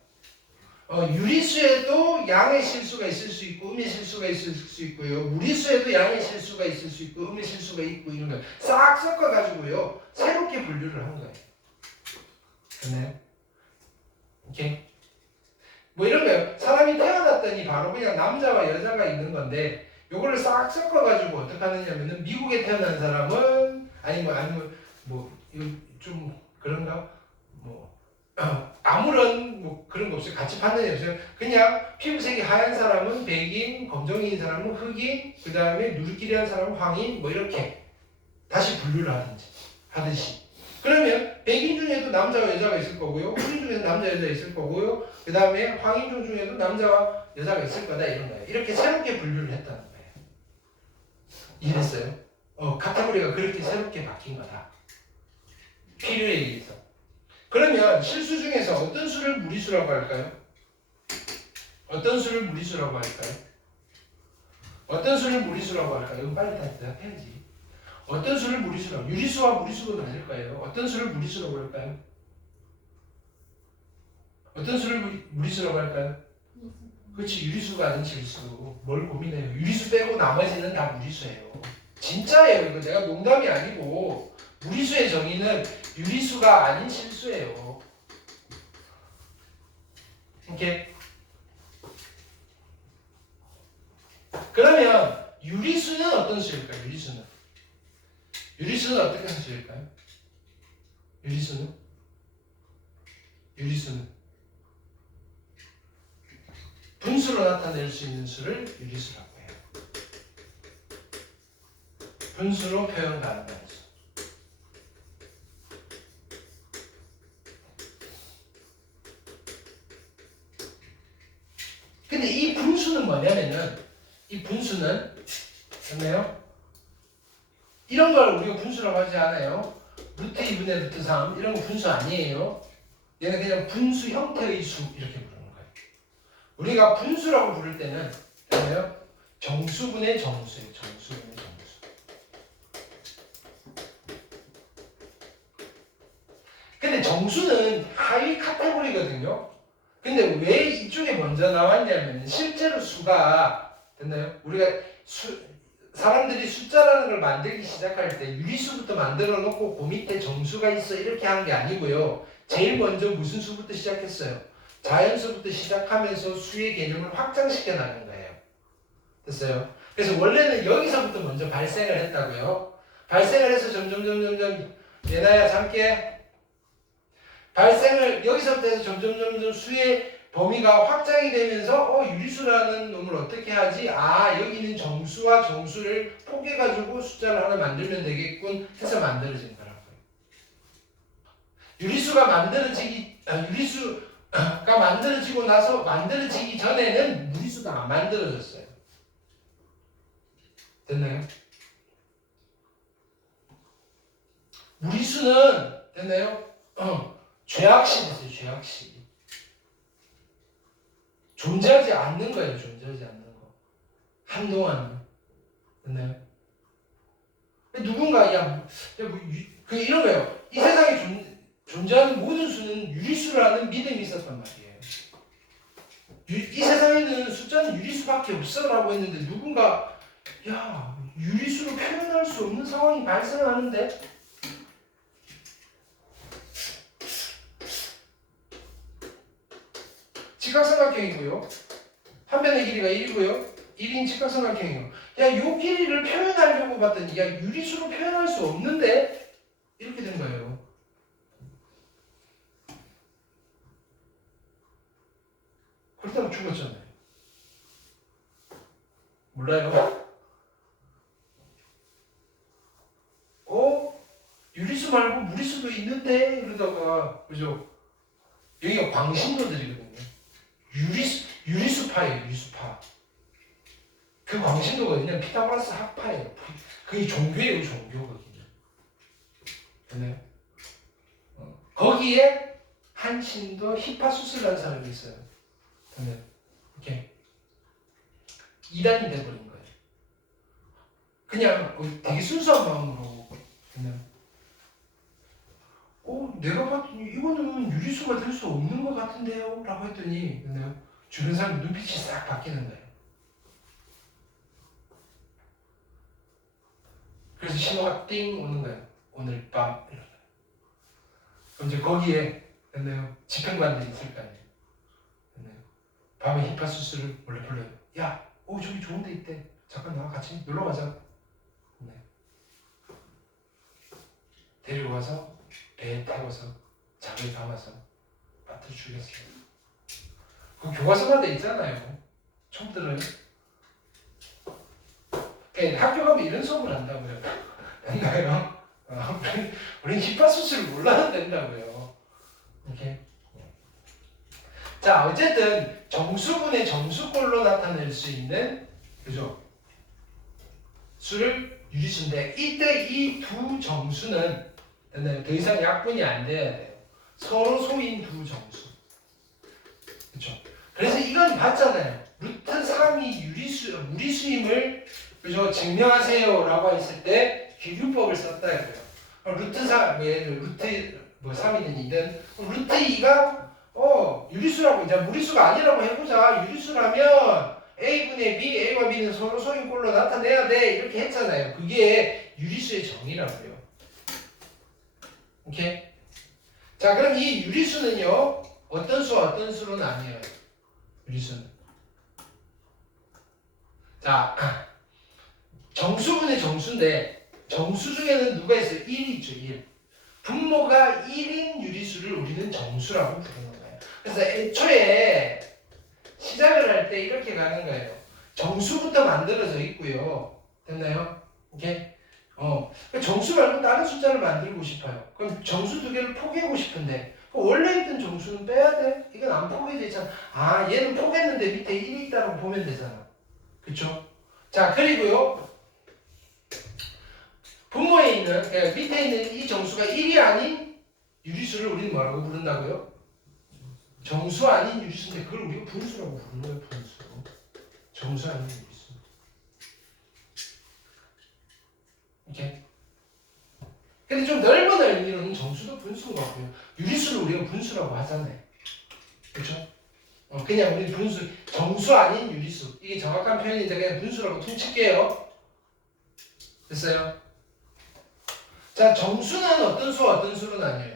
유리수에도 양의 실수가 있을 수 있고 음의 실수가 있을 수 있고요. 무리수에도 양의 실수가 있을 수 있고 음의 실수가 있고 이런 걸 싹 섞어가지고요. 새롭게 분류를 한 거예요. 됐나요? 오케이? 뭐 이런 거예요. 사람이 태어났더니 바로 그냥 남자와 여자가 있는 건데 요거를 싹 섞어가지고 어떻게 하느냐면은 미국에 태어난 사람은 아니면 좀 그런가? 아무런 그런 거 없어요. 같이 판단이 없어요. 그냥 피부색이 하얀 사람은 백인, 검정인 사람은 흑인, 그 다음에 누리끼리한 사람은 황인, 뭐 이렇게 다시 분류를 하듯이. 그러면 백인 중에도 남자와 여자가 있을 거고요. 흑인 중에도 남자, 여자 있을 거고요. 그 다음에 황인종 중에도 남자와 여자가 있을 거다 이런 거예요. 이렇게 새롭게 분류를 했다는 거예요. 이해했어요? 카테고리가 그렇게 새롭게 바뀐 거다. 필요에 의해서. 그러면 실수 중에서 어떤 수를 무리수라고 할까요? 어떤 수를 무리수라고 할까요? 어떤 수를 무리수라고 할까요? 이건 빨리 다 대답해야지. 어떤 수를 무리수라고? 유리수와 무리수가 다를 거예요. 어떤 수를 무리수라고 할까요? 어떤 수를 무리수라고 할까요? 그렇지, 유리수가 아닌 실수. 뭘 고민해요? 유리수 빼고 나머지는 다 무리수예요. 진짜예요. 이거 내가 농담이 아니고 무리수의 정의는 유리수가 아닌 실수예요. 오케이? 그러면 유리수는 어떤 수일까요? 유리수는 어떻게 수일까요? 유리수는 분수로 나타낼 수 있는 수를 유리수라고 해요. 분수로 표현 가능한 수. 근데 이 분수는 뭐냐면은 이 분수는 됐나요? 이런 걸 우리가 분수라고 하지 않아요. 루트 2분의 루트 3 이런 거 분수 아니에요. 얘는 그냥 분수 형태의 수 이렇게 부르는 거예요. 우리가 분수라고 부를 때는 됐나요? 정수분의 정수예요. 정수분의 정수. 근데 정수는 하위 카테고리거든요. 근데 왜 이쪽에 먼저 나왔냐면 실제로 수가 됐나요? 우리가 사람들이 숫자라는 걸 만들기 시작할 때 유리수부터 만들어 놓고 그 밑에 정수가 있어 이렇게 한 게 아니고요. 제일 먼저 무슨 수부터 시작했어요? 자연수부터 시작하면서 수의 개념을 확장시켜 나간 거예요. 됐어요? 그래서 원래는 여기서부터 먼저 발생을 했다고요. 발생을 해서 점점 얘나야 잠깨 발생을 여기서부터 해서 점점 수의 범위가 확장이 되면서 유리수라는 놈을 어떻게 하지? 여기는 정수와 정수를 포개가지고 숫자를 하나 만들면 되겠군 해서 만들어진 거라고요. 유리수 유리수가 만들어지고 나서 만들어지기 전에는 무리수가 안 만들어졌어요. 됐나요? 무리수는 됐나요? 죄악시됐어요. 죄악시. 존재하지 않는 거예요. 존재하지 않는 거. 한동안. 됐나요? 누군가 이런 거예요. 이 세상에 존재하는 모든 수는 유리수라는 믿음이 있었단 말이에요. 이 세상에는 숫자는 유리수밖에 없어라고 했는데 누군가 유리수로 표현할 수 없는 상황이 발생하는데 직각삼각형이고요. 한 변의 길이가 1이고요. 1인 직각삼각형이요. 요 길이를 표현하려고 봤더니 유리수로 표현할 수 없는데 이렇게 된 거예요. 그렇다고 죽었잖아요. 몰라요? 유리수 말고 무리수도 있는데 이러다가 그죠? 여기가 광신도들이거든요. 유리수파예요. 유리수파. 그 광신도가 그냥 피타고라스 학파예요. 그게 종교예요. 종교거든요. 됐나요? 거기에 한 신도 히파수스라는 사람이 있어요. 됐나요? 이렇게 이단이 돼버린 거예요. 그냥 되게 순수한 마음으로 그냥 내가 봤더니 이거는 유리수가 될 수 없는 것 같은데요? 라고 했더니 주변 사람 눈빛이 싹 바뀌는 거예요. 그래서 신호가 띵 오는 거예요. 오늘 밤. 그럼 이제 거기에 집행관들이 있을 거 아니에요. 밤에 히파수스를 원래 불러요. 저기 좋은 데 있대. 잠깐 나와 같이 놀러 가자. 데리고 가서 배에 태워서 작을 담아서 밭을 죽였어요. 그 교과서마다 있잖아요. 처음 들어요. 학교 가면 이런 수업을 한다고요. 된가요? 우린 히파수스를 몰라도 된다고요. 이렇게. 자, 어쨌든 정수분의 정수꼴로 나타낼 수 있는 그죠? 수를 유리수인데 이때 이 두 정수는 더 이상 약분이 안 돼야 돼요. 서로 소인 두 정수. 그렇죠? 그래서 이건 봤잖아요. 루트 3이 무리수임을 그죠? 증명하세요라고 했을 때 기규법을 썼다 해요. 루트 3, 루트 3이든 2든 루트 2가 유리수라고 이제 무리수가 아니라고 해보자. 유리수라면 A분의 B, A와 B는 서로 소인꼴로 나타내야 돼. 이렇게 했잖아요. 그게 유리수의 정의라고요. 오케이? 자, 그럼 이 유리수는요. 어떤 수로 나뉘어요? 유리수는. 자, 정수분의 정수인데 정수 중에는 누가 있어요? 1이 있죠. 1. 분모가 1인 유리수를 우리는 정수라고 부르는 거예요. 그래서 애초에 시작을 할 때 이렇게 가는 거예요. 정수부터 만들어져 있고요. 됐나요? 오케이? 정수 말고 다른 숫자를 만들고 싶어요. 그럼 정수 두 개를 포개고 싶은데 원래 있던 정수는 빼야 돼? 이건 안 포개되잖아. 얘는 포개했는데 밑에 1이 있다고 보면 되잖아. 그쵸? 자, 그리고요. 분모에 있는, 밑에 있는 이 정수가 1이 아닌 유리수를 우리는 뭐라고 부른다고요? 정수 아닌 유리수인데 그걸 우리가 분수라고 부르는 거예요. 분수. 정수 아닌 유리수. 이렇게. 근데 좀 넓은 의미로는 정수도 분수인 것 같고요. 유리수를 우리가 분수라고 하잖아요. 그렇죠? 그냥 우리 분수, 정수 아닌 유리수. 이게 정확한 표현인데 그냥 분수라고 퉁칠게요. 됐어요? 자, 정수는 어떤 수로 나뉘어요?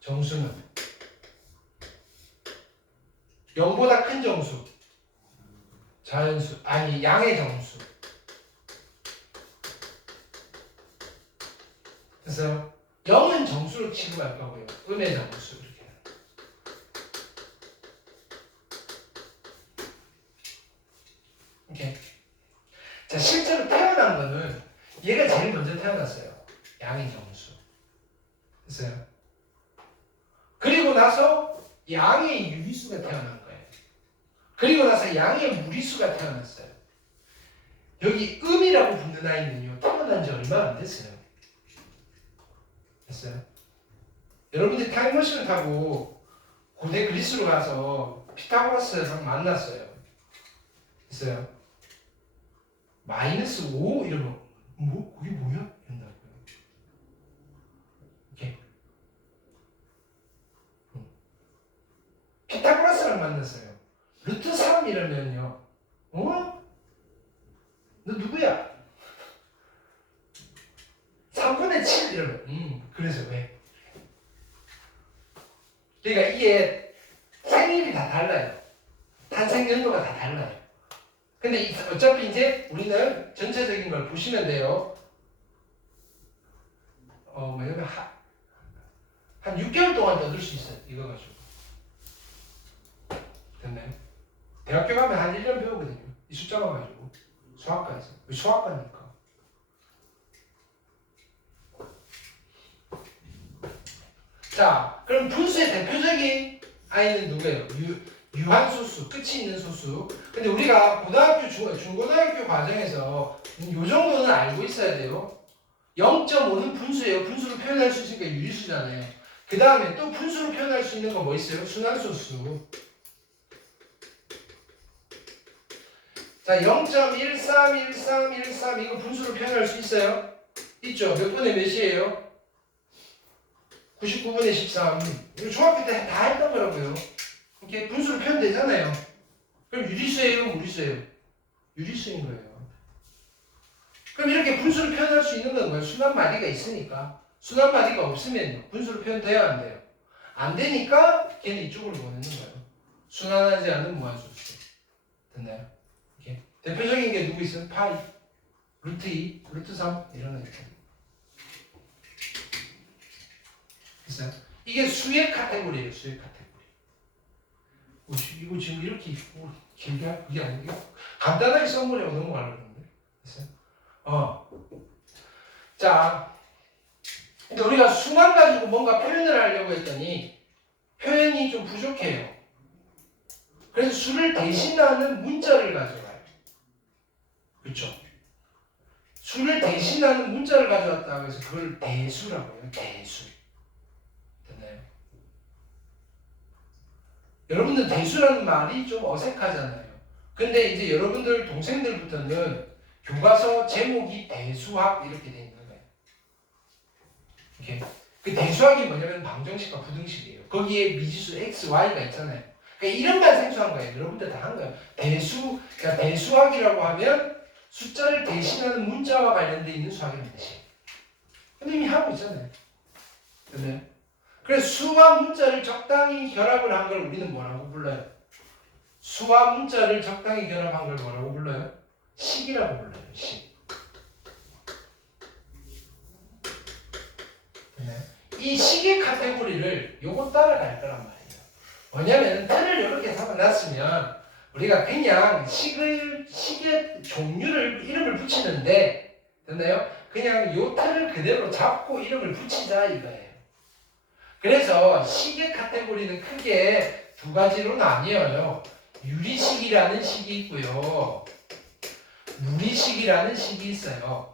정수는 0보다 큰 정수, 자연수, 아니 양의 정수. 그래서 0은 정수로 취급할 거고요. 음의 정수 이렇게. 오케이. 자, 실제로 태어난 거는 얘가 제일 먼저 태어났어요. 양의 정수. 됐어요? 나서 양의 유리수가 태어난 거예요. 그리고 나서 양의 무리수가 태어났어요. 여기 음이라고 붙는 아이는요, 태어난 지 얼마 안 됐어요. 됐어요? 여러분들이 타임머신을 타고 고대 그리스로 가서 피타고라스랑 만났어요. 됐어요? -5 이러면 뭐? 그게 뭐야? 이런다고요. 이렇게. 피타고라스랑 만났어요. 루트 3 이러면요. 어? 너 누구야? 3분의 7 이러면 그래서 왜? 그러니까 이게 생일이 다 달라요. 탄생 연도가 다 달라요. 근데 어차피 이제 우리는 전체적인 걸 보시면 돼요. 뭐냐면 한 6개월 동안 더 넣을 수 있어요. 이거 가지고. 됐나요? 대학교 가면 한 1년 배우거든요. 이 숫자만 가지고. 수학과에서. 수학과니까. 자, 그럼 분수의 대표적인 아이는 누구예요? 유한소수, 끝이 있는 소수. 근데 우리가 고등학교, 중고등학교 과정에서 이 정도는 알고 있어야 돼요. 0.5는 분수예요. 분수로 표현할 수 있으니까 유리수잖아요. 그 다음에 또 분수로 표현할 수 있는 거 뭐 있어요? 순환소수. 자, 0.131313 이거 분수로 표현할 수 있어요? 있죠. 몇 분의 몇이에요? 99분의 13. 이거 중학교 때 다 했던 거라고요. 이렇게 분수로 표현되잖아요. 그럼 유리수예요? 무리수예요? 유리수인 거예요. 그럼 이렇게 분수로 표현할 수 있는 건 뭐예요? 순환마디가 있으니까. 순환마디가 없으면요. 분수로 표현돼야 안 돼요. 안 되니까 걔는 이쪽으로 보내는 거예요. 순환하지 않는 무한소수. 됐나요? 이렇게. 대표적인 게 누구 있어요? 파이, 루트 2, 루트 3 이런 거 있죠. 됐어요? 이게 수의 카테고리예요. 수의 카테고리. 이거 지금 이렇게 길게 할 그게 아니고 간단하게 써보려고 넘어가려고 그러는데. 됐어요? 자, 근데 우리가 수만 가지고 뭔가 표현을 하려고 했더니 표현이 좀 부족해요. 그래서 수를 대신하는 문자를 가져가요. 그렇죠? 수를 대신하는 문자를 가져왔다고 해서 그걸 대수라고 해요. 대수. 됐나요? 여러분들 대수라는 말이 좀 어색하잖아요. 근데 이제 여러분들 동생들부터는 교과서 제목이 대수학 이렇게 돼 있는 거예요. 이렇게. 그 대수학이 뭐냐면 방정식과 부등식이에요. 거기에 미지수 x, y가 있잖아요. 그러니까 이름만 생소한 거예요. 여러분들 다 한 거예요. 그러니까 대수학이라고 하면 숫자를 대신하는 문자와 관련되어 있는 수학이라는 뜻이에요. 근데 이미 하고 있잖아요. 그런데 그래서 수와 문자를 적당히 결합을 한 걸 우리는 뭐라고 불러요? 수와 문자를 적당히 결합한 걸 뭐라고 불러요? 식이라고 불러요. 식. 이 식의 카테고리를 요거 따라갈 거란 말이에요. 뭐냐면 틀을 이렇게 잡아놨으면 우리가 그냥 식의 종류를 이름을 붙이는데 됐나요? 그냥 요 틀을 그대로 잡고 이름을 붙이자 이거예요. 그래서 식의 카테고리는 크게 두 가지로 나뉘어요. 유리식이라는 식이 있고요. 무리식이라는 식이 있어요.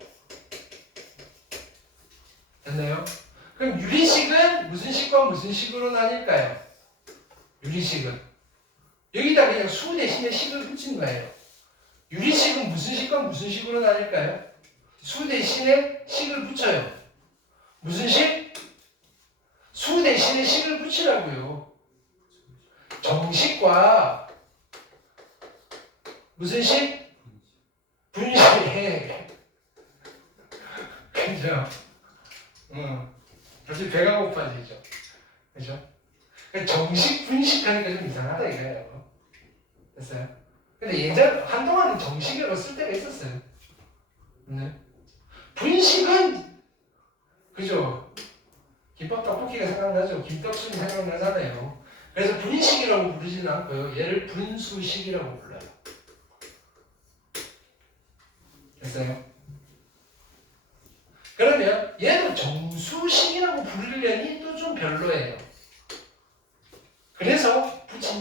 됐나요? 그럼 유리식은 무슨 식과 무슨 식으로 나뉠까요? 유리식은 여기다 그냥 수 대신에 식을 붙인 거예요. 유리식은 무슨 식과 무슨 식으로 나뉠까요? 수 대신에 식을 붙여요. 무슨 식? 수 대신에 식을 붙이라고요. 정식과 무슨 식? 분식. 그죠? 벌써 배가 고파지죠? 그죠? 정식, 분식 하니까 좀 이상하다 이거예요. 됐어요? 근데 한동안은 정식이라고 쓸 때가 있었어요. 네. 분식은, 그죠? 김밥 떡볶이가 생각나죠? 김떡순이 생각나잖아요. 그래서 분식이라고 부르지는 않고요. 얘를 분수식이라고 불러요. 됐어요? 그러면 얘도 정수식이라고 부르려니 또 좀 별로예요.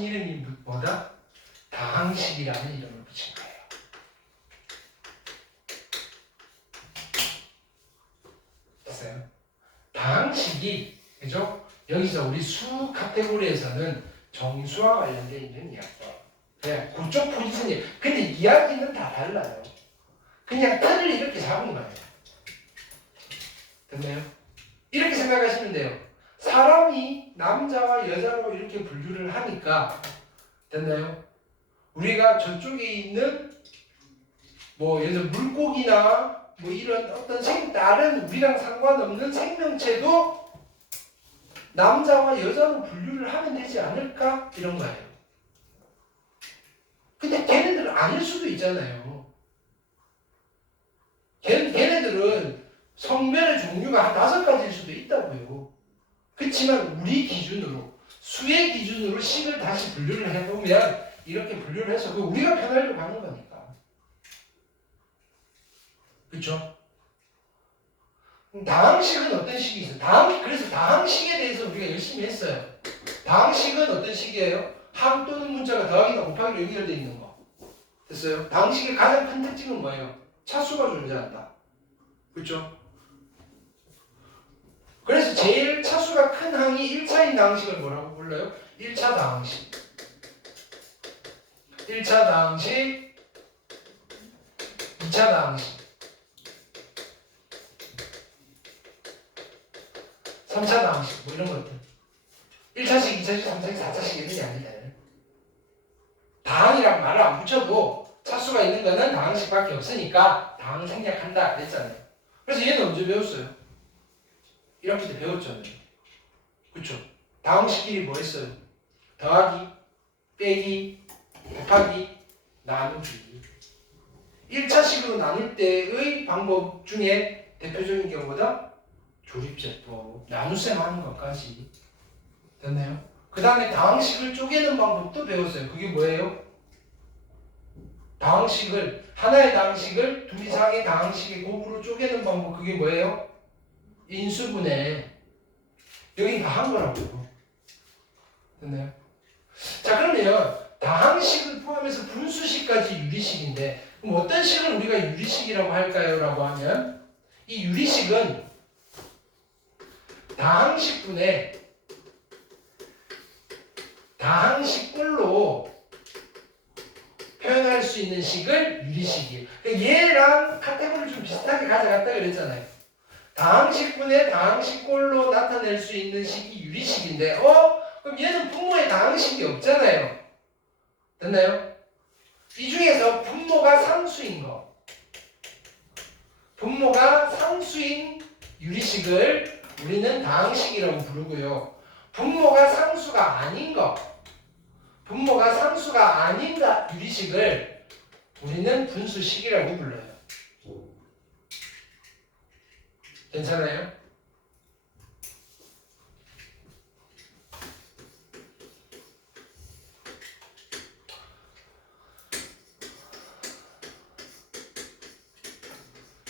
이름이 뭐다? 다항식이라는 이름을 붙인 거예요. 됐어요? 다항식이, 그죠? 여기서 우리 수 카테고리에서는 정수와 관련된 있는 이야기예요. 그냥 그쪽 포지션이. 근데 이야기는 다 달라요. 그냥 틀을 이렇게 잡은 거예요. 됐나요? 이렇게 생각하시면 돼요. 사람이 남자와 여자로 이렇게 분류를 하니까, 됐나요? 우리가 저쪽에 있는 뭐 예를 들어 물고기나 뭐 이런 어떤 다른 우리랑 상관없는 생명체도 남자와 여자로 분류를 하면 되지 않을까? 이런 거예요. 근데 걔네들은 아닐 수도 있잖아요. 걔네들은 성별의 종류가 한 5가지일 수도 있다고요. 그렇지만 우리 기준으로, 수의 기준으로 식을 다시 분류를 해보면 이렇게 분류를 해서 우리가 편하려고 하는 거니까. 그렇죠? 다항식은 어떤 식이 있어요? 그래서 다항식에 대해서 우리가 열심히 했어요. 다항식은 어떤 식이에요? 항 또는 문자가 더하기나 곱하기로 연결되어 있는 거. 됐어요? 다항식의 가장 큰 특징은 뭐예요? 차수가 존재한다. 그렇죠? 그래서 제일 차수가 큰 항이 1차인 다항식을 뭐라고 불러요? 1차 다항식. 1차 다항식, 2차 다항식, 3차 다항식, 뭐 이런 것들. 1차식, 2차식, 3차식, 4차식 이런 게 아니다. 다항이라고 말을 안 붙여도 차수가 있는 거는 다항식밖에 없으니까 다항 생략한다 그랬잖아요. 그래서 얘는 언제 배웠어요? 1학기 때 배웠잖아요. 그쵸? 다항식끼리 뭐 했어요? 더하기, 빼기, 곱하기, 나누기. 1차식으로 나눌 때의 방법 중에 대표적인 게 뭐다? 조립제법, 나눗셈 하는 것까지. 됐나요? 그 다음에 다항식을 쪼개는 방법도 배웠어요. 그게 뭐예요? 하나의 다항식을 둘 이상의 다항식의 곱으로 쪼개는 방법, 그게 뭐예요? 인수분해. 여긴 다 한 거라고요. 됐나요? 자, 그러면 다항식을 포함해서 분수식까지 유리식인데, 그럼 어떤 식을 우리가 유리식이라고 할까요? 라고 하면, 이 유리식은 다항식분의 다항식꼴로 표현할 수 있는 식을 유리식이에요. 그러니까 얘랑 카테고리를 좀 비슷하게 가져갔다 그랬잖아요. 다항식분의 다항식꼴로 나타낼 수 있는 식이 유리식인데, 그럼 얘는 분모에 다항식이 없잖아요. 됐나요? 이 중에서 분모가 상수인 거, 분모가 상수인 유리식을 우리는 다항식이라고 부르고요. 분모가 상수가 아닌 거, 분모가 상수가 아닌 유리식을 우리는 분수식이라고 불러요. 괜찮아요?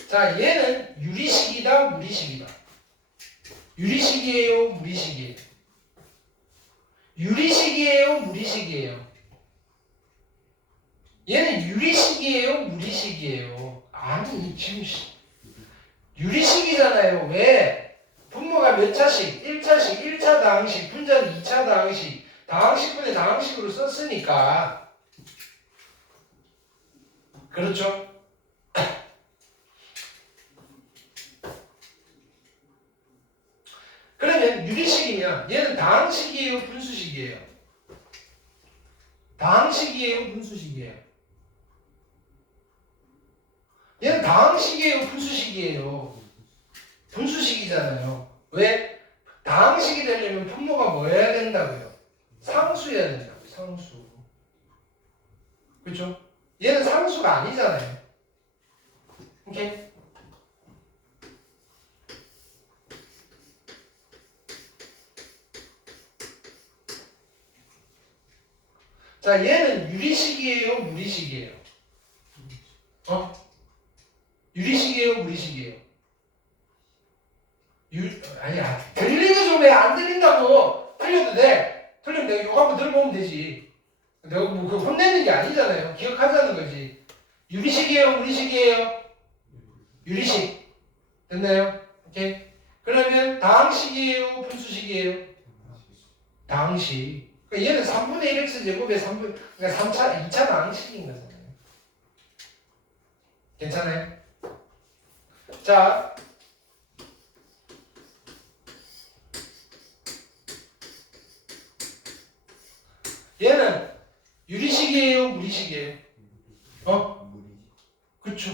자, 얘는 유리식이다, 무리식이다. 유리식이에요, 무리식이에요? 유리식이에요, 무리식이에요? 얘는 유리식이에요, 무리식이에요? 아니, 지금 유리식이잖아요. 왜? 분모가 몇 차식? 1차식, 1차 다항식, 분자는 2차 다항식, 다항식분의 다항식으로 썼으니까. 그렇죠? 그러면 유리식이면 얘는 다항식이에요, 분수식이에요? 다항식이에요, 분수식이에요? 얘는 다항식이에요, 분수식이에요? 분수식이잖아요. 왜? 다항식이 되려면 분모가 뭐 해야 된다고요? 상수여야 된다고요, 상수. 그렇죠? 얘는 상수가 아니잖아요. 오케이? 자, 얘는 유리식이에요, 무리식이에요? 유리식이에요, 무리식이에요? 아니야. 들리게 좀 해. 안 들린다고. 틀려도 돼. 틀리면 내가 욕 한번 들어보면 되지. 내가 뭐 그 혼내는 게 아니잖아요. 기억하자는 거지. 유리식이에요, 무리식이에요? 유리식. 됐나요? 오케이. 그러면 다항식이에요, 분수식이에요? 다항식. 그러니까 얘는 3분의 1x 제곱에 3분, 그러니까 3차, 2차 다항식인 거잖아요. 괜찮아요? 자, 얘는 유리식이에요, 무리식이에요? 그쵸.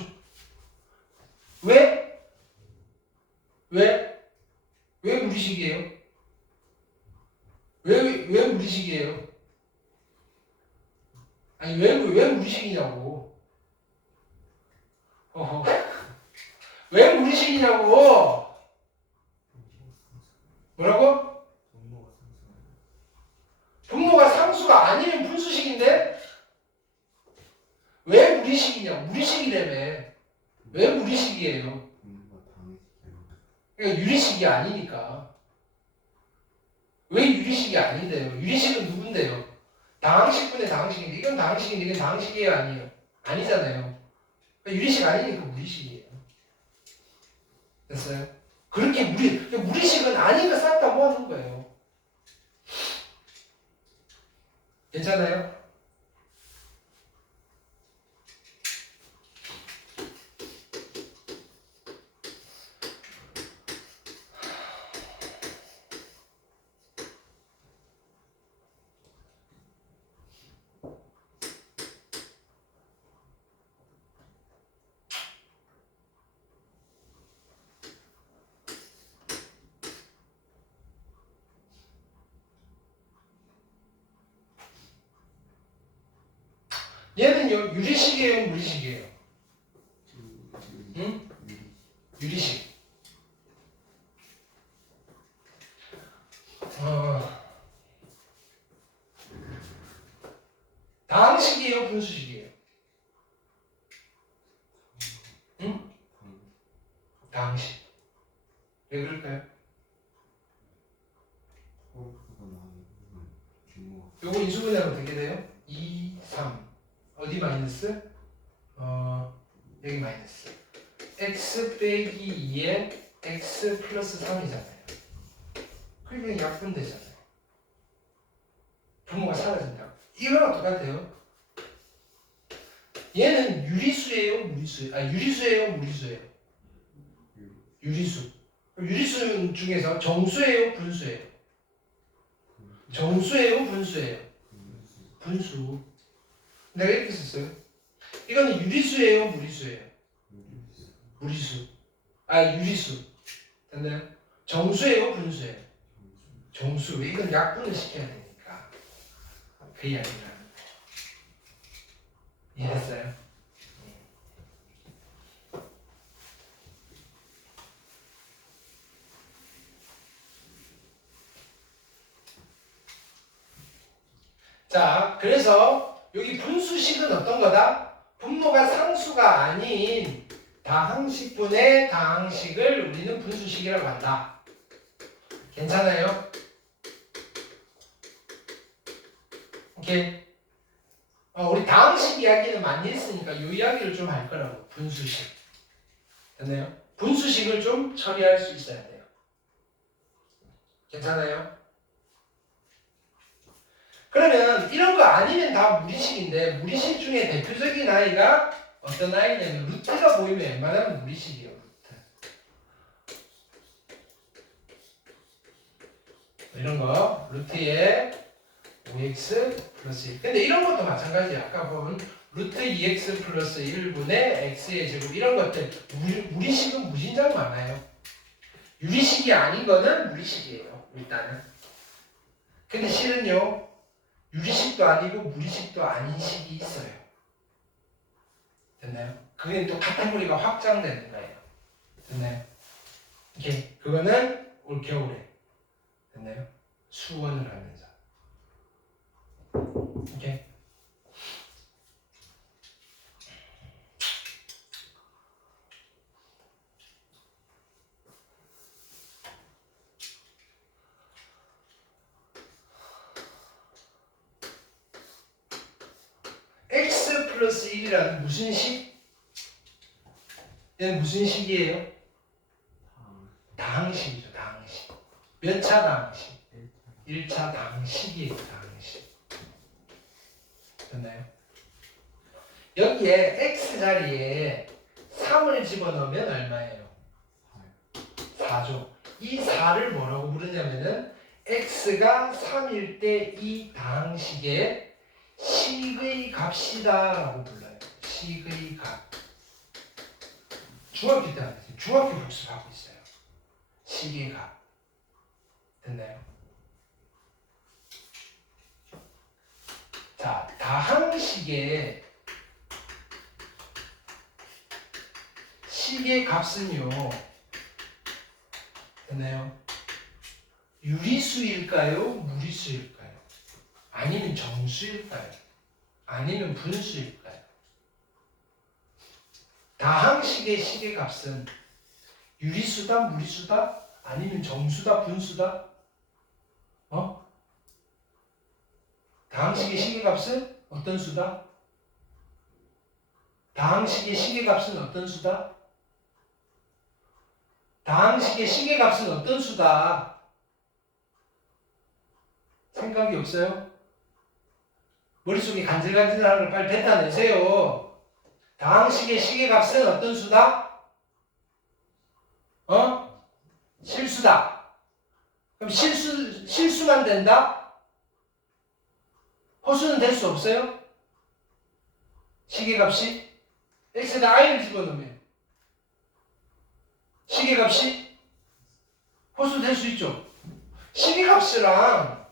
왜? 왜? 왜 무리식이에요? 왜 무리식이에요? 아니, 왜 무리식이냐고. 어허. 왜 무리식이냐고. 뭐라고? 분모가 상수가 아니면 분수식인데? 왜 무리식이냐? 무리식이라며. 왜 무리식이에요? 그러니까 유리식이 아니니까. 왜 유리식이 아닌데요? 유리식은 누군데요? 다항식분의 다항식인데 이건 다항식인데 이건 다항식이에요, 아니에요? 아니잖아요. 그러니까 유리식 아니니까 무리식이에요. 됐어요? 그렇게 무리식은 아닌 거 싹 다 모아놓은 거예요. 괜찮아요? 얘는요, 유리식이에요, 무리식이에요? 응? 유리식. 다항식이에요, 분수식이에요? 응? 다항식. 왜 그럴까요? 요거 인수분해하면 어떻게 돼요? 2, 3. 어디 마이너스? 여기 마이너스. x 빼기 2에 x 플러스 3이잖아요. 그러니까 약분 되잖아요. 분모가 사라진다. 이거랑 똑같아요. 얘는 유리수예요, 무리수예요? 아, 유리수예요, 무리수예요? 유리수. 유리수 중에서 정수예요, 분수예요? 정수예요, 분수예요? 분수. 내가 이렇게 썼어요. 이거는 유리수예요, 무리수예요? 무리수. 아, 유리수. 됐나요? 정수예요, 분수예요? 정수. 이건 약분을 시켜야 되니까. 그 이야기를. 이해했어요? 자, 그래서 여기 분수식은 어떤 거다? 분모가 상수가 아닌 다항식분의 다항식을 우리는 분수식이라고 한다. 괜찮아요? 오케이. 우리 다항식 이야기는 많이 했으니까 이 이야기를 좀 할 거라고. 분수식. 됐나요? 분수식을 좀 처리할 수 있어야 돼요. 괜찮아요? 그러면 이런 거 아니면 다 무리식인데 무리식 중에 대표적인 아이가 어떤 아이냐면 루트가 보이면 웬만하면 무리식이에요. 루트. 이런 거 루트에 5x 플러스 1. 근데 이런 것도 마찬가지야. 아까 본 루트 2x 플러스 1분의 x의 제곱 이런 것들 무리식은 무진장 많아요. 유리식이 아닌 거는 무리식이에요. 일단은. 근데 실은요. 유리식도 아니고 무리식도 아닌 식이 있어요. 됐나요? 그게 또 카테고리가 확장되는 거예요. 됐나요? 오케이. 그거는 올 겨울에. 됐나요? 수원을 하면서. 오케이. x 플러스 1이라는 무슨 식? 얘는 무슨 식이에요? 다항식이죠. 다항식. 몇 차 다항식? 1차 다항식이에요. 다항식. 됐나요? 여기에 x 자리에 3을 집어넣으면 얼마예요? 4죠. 이 4를 뭐라고 부르냐면은 x가 3일 때 이 다항식의 식의 값이다 라고 불러요. 식의 값. 중학교 때 하겠어요. 중학교 복습하고 있어요. 식의 값. 됐나요? 자, 다항식의 식의 값은요. 됐나요? 유리수일까요? 무리수일까요? 아니면 정수일까요? 아니면 분수일까요? 다항식의 식의 값은 유리수다? 무리수다? 아니면 정수다? 분수다? 다항식의 식의 값은 어떤 수다? 다항식의 식의 값은 어떤 수다? 다항식의 식의 값은 어떤 수다? 생각이 없어요? 머릿속에 간질간질하는 걸 빨리 뱉어내세요. 다항식의 식의 값은 어떤 수다? 실수다. 그럼 실수만 된다? 허수는 될 수 없어요? 식의 값이? x에다 i를 집어넣으면 식의 값이 허수 될 수 있죠? 식의 값이랑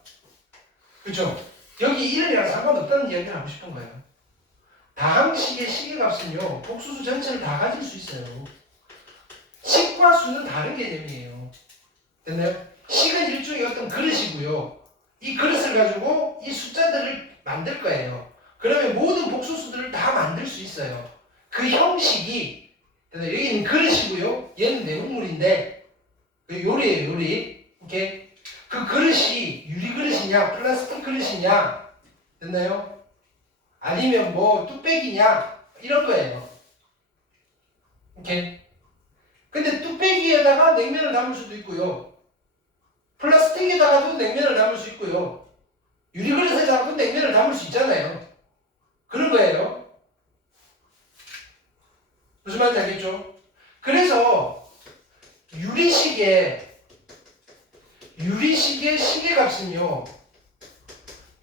그죠? 여기 1이랑 상관없다는 이야기를 하고 싶은 거예요. 다항식의 식의 값은요 복수수 전체를 다 가질 수 있어요. 식과 수는 다른 개념이에요. 됐나요? 식은 일종의 어떤 그릇이고요. 이 그릇을 가지고 이 숫자들을 만들 거예요. 그러면 모든 복수수들을 다 만들 수 있어요. 그 형식이 여기는 그릇이고요. 얘는 내용물인데 요리예요. 요리. 오케이? 그 그릇이 유리 그릇이냐 플라스틱 그릇이냐 됐나요? 아니면 뭐 뚝배기냐 이런 거예요. 오케이? 근데 뚝배기에다가 냉면을 담을 수도 있고요. 플라스틱에다가도 냉면을 담을 수 있고요. 유리 그릇에다가도 냉면을 담을 수 있잖아요. 그런 거예요. 무슨 말인지 알겠죠? 그래서 유리식의 식의 값은요.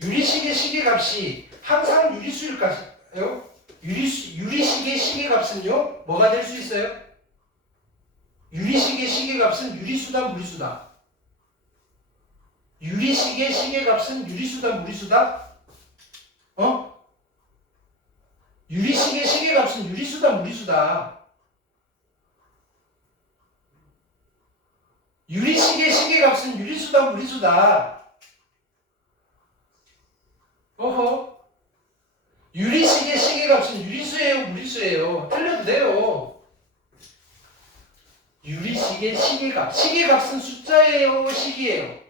유리식의 식의 값이 항상 유리수일까요? 유리식의 식의 값은요. 뭐가 될 수 있어요? 유리식의 식의 값은 유리수다 무리수다? 유리식의 식의 값은 유리수다 무리수다? 유리식의 식의 값은 유리수다 무리수다? 유리식의 식의 값은 유리수다 무리수다? 유리식의 식의 값은 유리수예요 무리수예요? 틀려도 돼요. 유리식의 식의 값. 식의 값은 숫자예요 식이에요?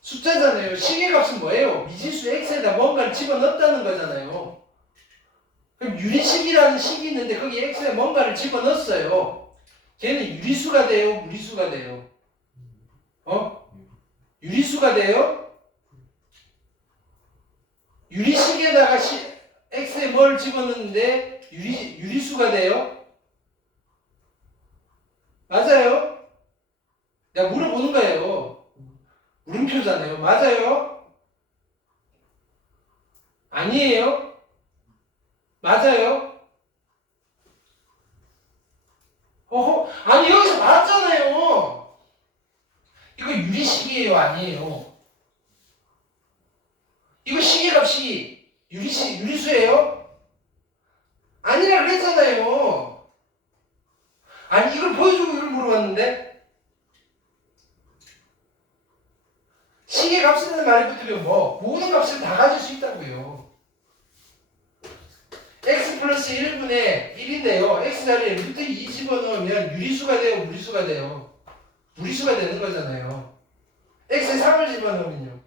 숫자잖아요. 식의 값은 뭐예요? 미지수 x에다 뭔가를 집어넣었다는 거잖아요. 그럼 유리식이라는 식이 있는데 거기 x에 뭔가를 집어넣었어요. 걔는 유리수가 돼요? 무리수가 돼요? 유리수가 돼요? 유리식에다가 x에 뭘 집어넣는데 유리수가 돼요? 맞아요? 내가 물어보는 거예요. 물음표잖아요. 맞아요? 아니에요? 맞아요? 아니 여기서 말았잖아요. 이거 유리식이에요? 아니에요? 이거 식의 값이 유리수예요? 아니라 그랬잖아요. 아니 이걸 보여주고 이걸 물어봤는데 식의 값이라는 말이 붙으면 뭐 모든 값을 다 가질 수 있다고요. x 플러스 1분의 1인데요. x 자리에 루트 2 집어넣으면 유리수가 돼요? 무리수가 돼요? 무리수가 되는 거잖아요. x에 3을 집어넣으면요.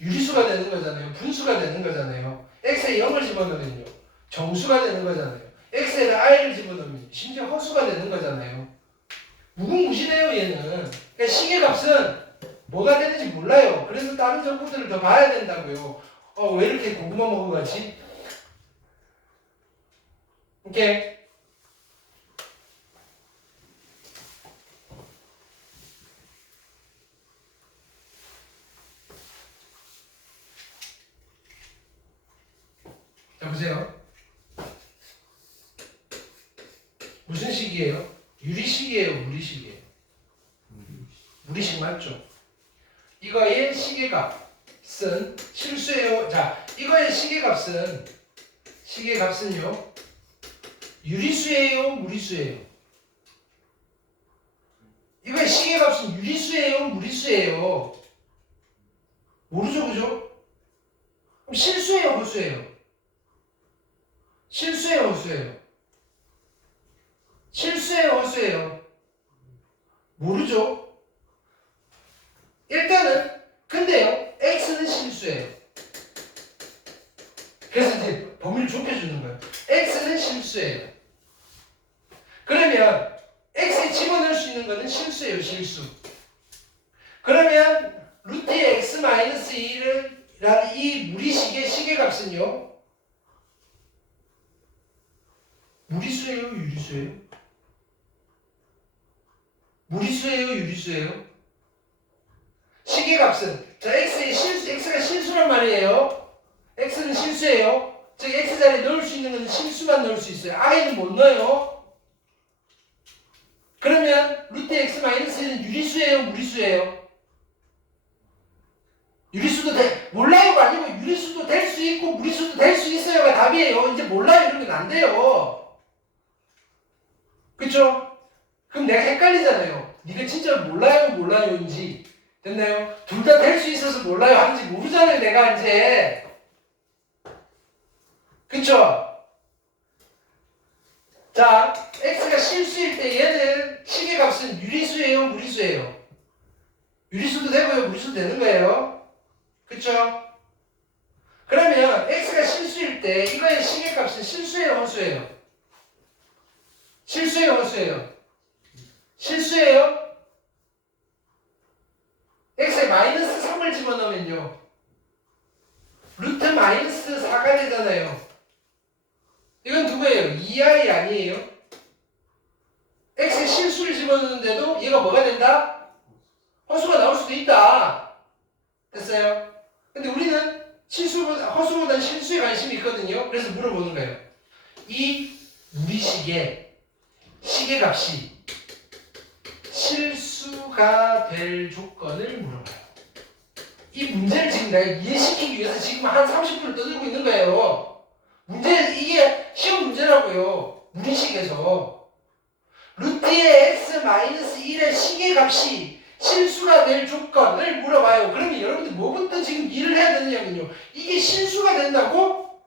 유리수가 음수가 되는 거잖아요. 분수가 되는 거잖아요. x에 0을 집어넣으면요. 정수가 되는 거잖아요. x에다 i를 집어넣으면 심지어 허수가 되는 거잖아요. 무궁무진해요 얘는. 그러니까 시계값은 뭐가 되는지 몰라요. 그래서 다른 정보들을 더 봐야 된다고요. 왜 이렇게 고구마 먹어가지? 오케이. 자 보세요. 무슨 식이에요? 유리식이에요? 무리식이에요? 무리식 맞죠? 이거의 시계값은 실수예요. 자, 이거의 시계값은요 유리수예요? 무리수예요? 이거의 시계값은 유리수예요? 무리수예요? 모르죠, 그죠? 그럼 실수예요? 허수예요? 실수예요? 허수예요? 실수예요? 허수예요? 모르죠? 일단은 근데요 x는 실수예요. 그래서 이제 범위를 좁혀주는 거예요. x는 실수예요. 그러면 x에 집어넣을 수 있는 거는 실수예요. 실수. 그러면 루트의 x-2라는 이 무리식의 시계값은요 무리수예요? 유리수예요? 무리수예요? 유리수예요? 시계값은 자 x가 실수란 말이에요. x는 실수예요. 즉 x자리에 넣을 수 있는 건 실수만 넣을 수 있어요. i는 못 넣어요. 그러면 루트 x-1은 유리수예요? 무리수예요? 유리수도 몰라요가 아니고 유리수도 될 수 있고 무리수도 될 수 있어요가 답이에요. 이제 몰라요 이러면 안 돼요. 그쵸? 그럼 내가 헷갈리잖아요. 네가 진짜 몰라요인지 됐나요? 둘 다 될 수 있어서 몰라요 하는지 모르잖아요 내가 이제. 그쵸? 자, x가 실수일 때 얘는 시계값은 유리수예요? 무리수예요? 유리수도 되고요 무리수도 되는 거예요. 그쵸? 그러면 x가 실수일 때 이거의 시계값은 실수예요? 허수예요? 실수예요? 허수예요? 실수예요? x에 마이너스 3을 집어넣으면요 루트 마이너스 4가 되잖아요. 이건 누구예요? 2i 아니에요? x에 실수를 집어넣는데도 얘가 뭐가 된다? 허수가 나올 수도 있다. 됐어요? 근데 우리는 허수보다는 실수에 관심이 있거든요. 그래서 물어보는 거예요. 이 무리식의 시계값이 실수가 될 조건을 물어봐요. 이 문제를 지금 내가 이해시키기 위해서 지금 한 30분을 떠들고 있는 거예요. 이게 시험 문제라고요. 무리식에서. 루트의 x-1의 시계값이 실수가 될 조건을 물어봐요. 그러면 여러분들 뭐부터 지금 이해를 해야 되느냐면요. 이게 실수가 된다고?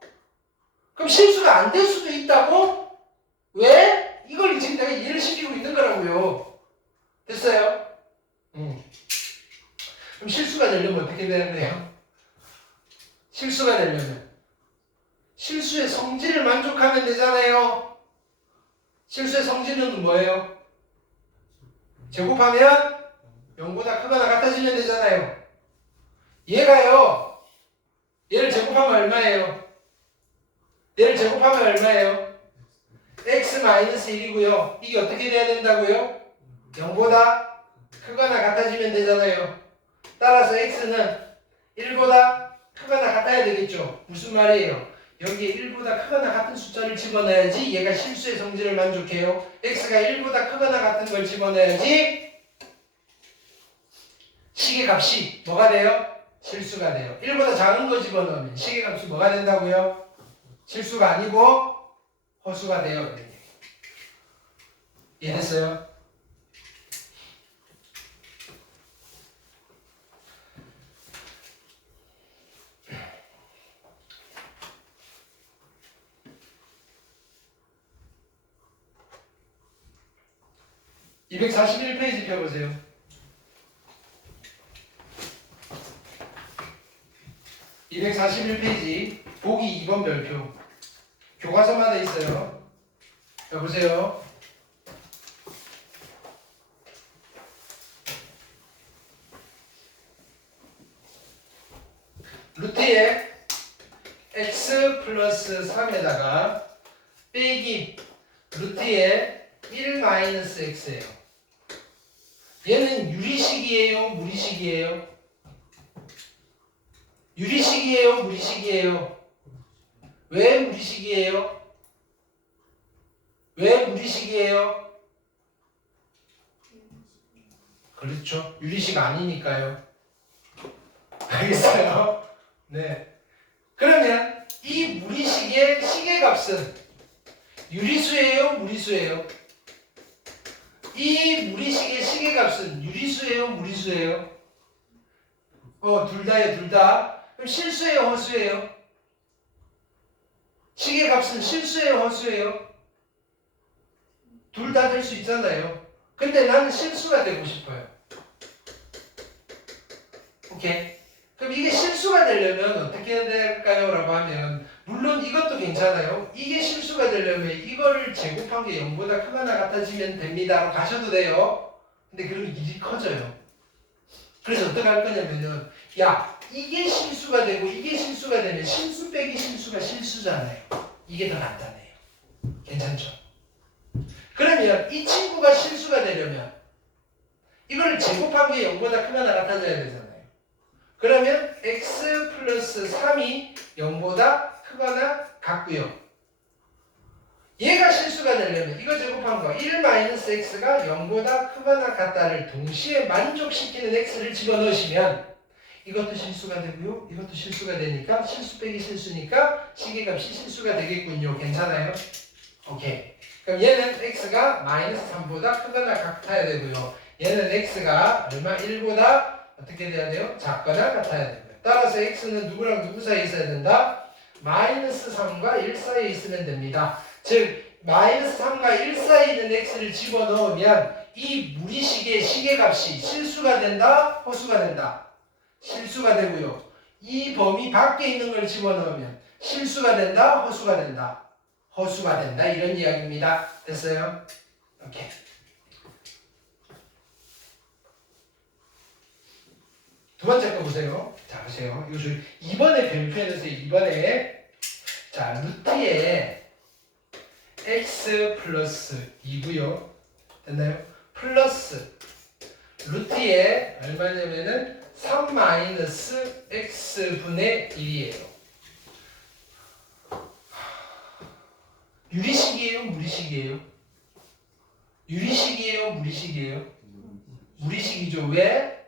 그럼 실수가 안 될 수도 있다고? 왜? 이걸 지금 내가 이해를 시키고 있는 거라고요. 됐어요? 그럼 실수가 되려면 어떻게 돼야 돼요? 실수가 되려면 실수의 성질을 만족하면 되잖아요. 실수의 성질은 뭐예요? 제곱하면 0보다 크거나 같아지면 되잖아요. 얘를 제곱하면 얼마예요? 얘를 제곱하면 얼마예요? x-1이고요. 이게 어떻게 돼야 된다고요? 0보다 크거나 같아지면 되잖아요. 따라서 x는 1보다 크거나 같아야 되겠죠. 무슨 말이에요? 여기에 1보다 크거나 같은 숫자를 집어넣어야지 얘가 실수의 성질을 만족해요. x가 1보다 크거나 같은 걸 집어넣어야지 시계값이 뭐가 돼요? 실수가 돼요. 1보다 작은 거 집어넣으면 시계값이 뭐가 된다고요? 실수가 아니고 허수가 돼요. 이해됐어요? (241페이지) 펴보세요. 241페이지 보기 2번 별표 교과서마다 있어요. 자 보세요. 루트에 x 플러스 3에다가 빼기 루트에 1 마이너스 x예요. 얘는 유리식이에요? 무리식이에요? 유리식이에요? 무리식이에요? 왜 무리식이에요? 왜 무리식이에요? 그렇죠. 유리식 아니니까요. 알겠어요? 네. 그러면 이 무리식의 시계값은 유리수예요? 무리수예요? 이 무리식의 시계값은 유리수예요? 무리수예요? 둘 다예요, 둘 다. 그럼 실수예요, 허수예요? 시계값은 실수예요, 허수예요? 둘 다 될 수 있잖아요. 근데 나는 실수가 되고 싶어요. 오케이. 그럼 이게 실수가 되려면 어떻게 해야 될까요? 라고 하면 물론 이것도 괜찮아요. 이게 실수가 되려면 이거를 제곱한 게 0보다 크거나 같아지면 됩니다. 가셔도 돼요. 근데 그러면 일이 커져요. 그래서 어떻게 할 거냐면은 야 이게 실수가 되고 이게 실수가 되면 실수 빼기 실수가 실수잖아요. 이게 더 간단해요. 괜찮죠? 그러면 이 친구가 실수가 되려면 이걸 제곱한 게 0보다 크거나 같아져야 되잖아요. 그러면 x 플러스 3이 0보다 크거나 같고요. 얘가 실수가 되려면 이거 제곱한 거 1 마이너스 x가 0보다 크거나 같다를 동시에 만족시키는 x를 집어넣으시면 이것도 실수가 되고요. 이것도 실수가 되니까 실수 빼기 실수니까 시계값이 실수가 되겠군요. 괜찮아요? 오케이. 그럼 얘는 x가 마이너스 3보다 크거나 같아야 되고요. 얘는 x가 얼마? 1보다 어떻게 돼야 돼요? 작거나 같아야 되고요. 따라서 x는 누구랑 누구 사이에 있어야 된다? 마이너스 3과 1 사이에 있으면 됩니다. 즉 마이너스 3과 1 사이에 있는 x를 집어넣으면 이 무리식의 시계값이 실수가 된다? 허수가 된다? 실수가 되고요. 이 범위 밖에 있는 걸 집어넣으면 실수가 된다? 허수가 된다? 허수가 된다. 이런 이야기입니다. 됐어요? 오케이. 두 번째 거 보세요. 자, 보세요. 이거 좀 2번에 별표해주세요. 2번에. 자, 루트에 x 플러스 2고요. 됐나요? 플러스 루트에 얼마냐면은 3 마이너스 x분의 1이에요. 유리식이에요? 무리식이에요? 유리식이에요? 무리식이에요? 무리식이죠. 왜?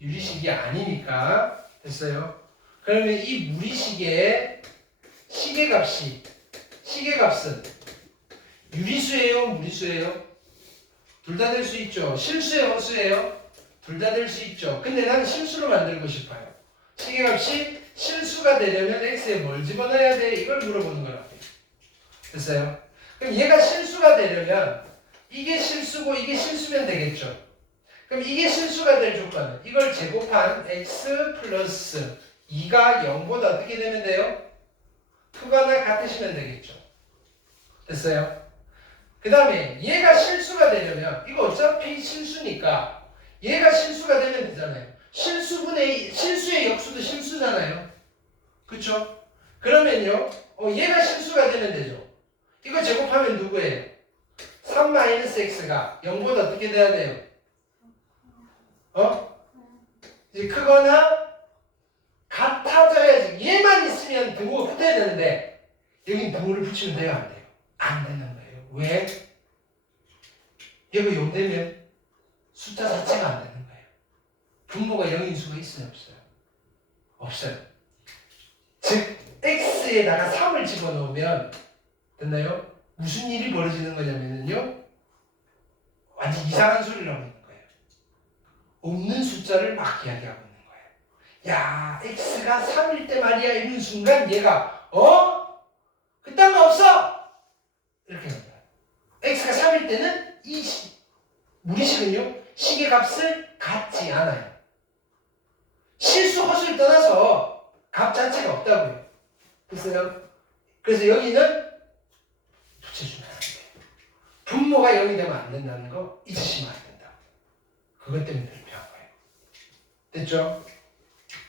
유리식이 아니니까. 됐어요? 그러면 이 무리식의 시계값은 유리수예요? 무리수예요? 둘 다 될 수 있죠. 실수예요? 허수예요? 둘 다 될 수 있죠. 근데 나는 실수로 만들고 싶어요. 시계값이 실수가 되려면 x에 뭘 집어넣어야 돼? 이걸 물어보는 거라고요. 됐어요? 그럼 얘가 실수가 되려면 이게 실수고 이게 실수면 되겠죠. 그럼 이게 실수가 될 조건은 이걸 제곱한 x 플러스 2가 0보다 어떻게 되면 돼요? 크거나 같으시면 되겠죠. 됐어요? 그 다음에 얘가 실수가 되려면 이거 어차피 실수니까 얘가 실수가 되면 되잖아요. 실수의 역수도 실수잖아요. 그쵸? 그러면요 얘가 실수가 되면 되죠. 이거 제곱하면 누구예요? 3-x가 0보다 어떻게 돼야 돼요? 이제 크거나 같아져야지. 얘만 있으면 등호가 붙어야 되는데 여기 등호를 붙이면 돼요? 안 돼요? 안 되는 거예요. 왜? 얘가 0 되면 숫자 자체가 안 되는 거예요. 분모가 0인 수가 있어요? 없어요? 없어요. 즉 x에다가 3을 집어넣으면 됐나요? 무슨 일이 벌어지는 거냐면요 완전 이상한 소리를 하고 있는 거예요. 없는 숫자를 막 이야기하고 있는 거예요. 야 x가 3일 때 말이야 이런 순간 얘가 그딴 거 없어! 이렇게 합니다. x가 3일 때는 이 무리식은요 시계값을 갖지 않아요. 실수 허수를 떠나서 값 자체가 없다고요. 그래서 여기는 붙여주면 안 돼요. 분모가 0이 되면 안 된다는 거 잊으시면 안 된다. 그것 때문에 발표한 거예요. 됐죠?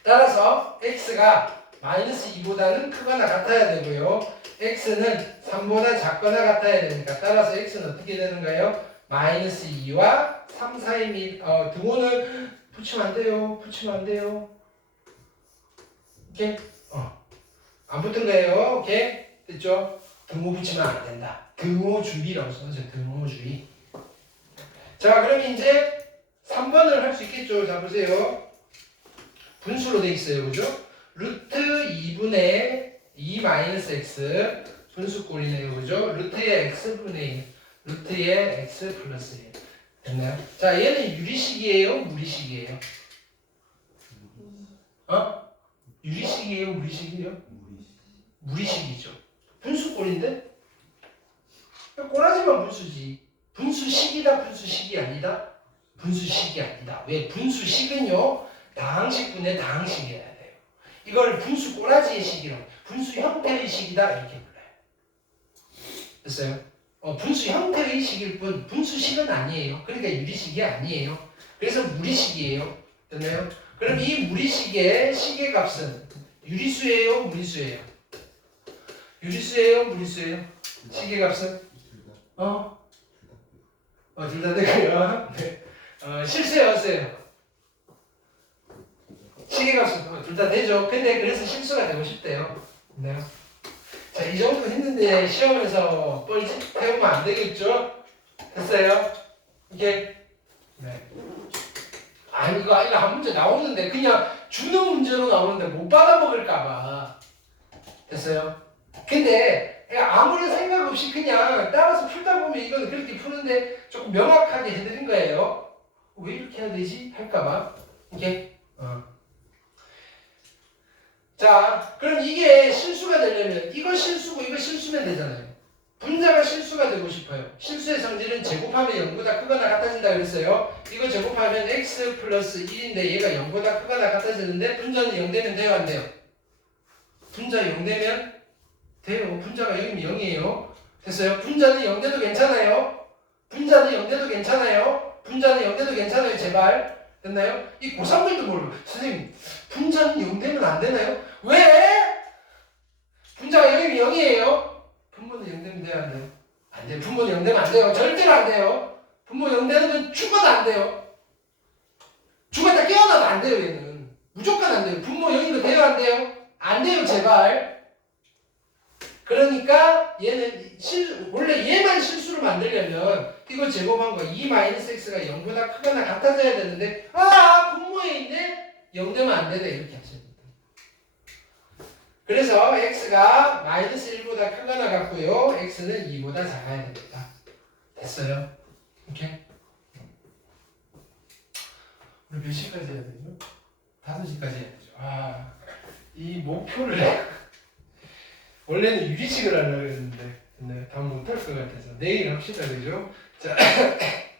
따라서 x가 마이너스 2보다는 크거나 같아야 되고요. x는 3보다 작거나 같아야 되니까 따라서 x는 어떻게 되는가요? 마이너스 2와 3 사이 및 등호는 붙이면 안 돼요. 붙이면 안 돼요. 오케이? 안 붙은 거예요. 오케이? 됐죠? 등호 붙이면 안 된다. 등호주의라고 써서 등호주의. 자, 그럼 이제 3번을 할 수 있겠죠? 자, 보세요. 분수로 돼 있어요. 그죠? 루트 2분의 2 마이너스 x 분수꼴이네요. 그죠? 루트의 x분의 1, 루트의 x 플러스 1. 됐나요? 자, 얘는 유리식이에요? 무리식이에요? 유리식이에요? 무리식이에요? 무리식이죠. 분수꼴인데? 꼬라지만 분수지. 분수식이다, 분수식이 아니다? 분수식이 아니다. 왜? 분수식은요, 다항식분의 다항식이어야 돼요. 이걸 분수 꼬라지의 식이라고, 분수 형태의 식이다, 이렇게 불러요. 됐어요? 분수 형태의 식일 뿐, 분수식은 아니에요. 그러니까 유리식이 아니에요. 그래서 무리식이에요. 됐나요? 그럼 이 무리식의 식의 값은 유리수예요, 무리수예요? 유리수예요, 무리수예요? 식의 값은? 둘 다 되고요. 네. 실수였어요. 식의 값은 둘 다 되죠. 근데 그래서 실수가 되고 싶대요. 네. 자, 이 정도 했는데 시험에서 뻘짓 해보면 안 되겠죠? 됐어요? 이게 네. 아니 이거 한 문제 나오는데 그냥 주는 문제로 나오는데 못 받아먹을까봐. 됐어요? 근데 아무런 생각 없이 그냥 따라서 풀다 보면 이건 그렇게 푸는데 조금 명확하게 해드린 거예요. 왜 이렇게 해야 되지? 할까봐. 이게 자, 그럼 이게 실수가 되려면 이거 실수고 이거 실수면 되잖아요. 분자가 실수가 되고 싶어요. 실수의 성질은 제곱하면 0보다 크거나 같아진다 그랬어요. 이거 제곱하면 x 플러스 1인데 얘가 0보다 크거나 같아지는데 분자는 0 되면 돼요, 안 돼요? 분자 0 되면 돼요. 분자가 0이면 0이에요. 됐어요? 분자는 0 돼도 괜찮아요? 분자는 0 돼도 괜찮아요? 분자는 0 돼도 괜찮아요, 제발. 됐나요? 이 고3들도 모르고 선생님 분자는 0 되면 안 되나요? 왜? 분자가 0이면 0이에요. 분모는 0 되면 돼요, 안 돼요? 안 돼요. 분모는 0 되면 안 돼요. 절대로 안 돼요. 분모 0 되는 건 죽어도 안 돼요. 죽었다 깨어나도 안 돼요, 얘는. 무조건 안 돼요. 분모 0인 거 돼요, 안 돼요? 안 돼요, 제발. 그러니까 얘는 원래 얘만 실수를 만들려면 이거 제곱한 거 2-x가 0보다 크거나 같아져야 되는데 분모에 있네? 0 되면 안 되네. 이렇게 하셔야 됩니다. 그래서 x가 -1보다 크거나 같고요. x는 2보다 작아야 됩니다. 됐어요? 오케이? 우리 몇 시까지 해야 되죠? 5시까지 해야 되죠. 이 목표를 원래는 유리식을 하려고 했는데 다 못할 것 같아서 내일 합시다. 그죠? 자,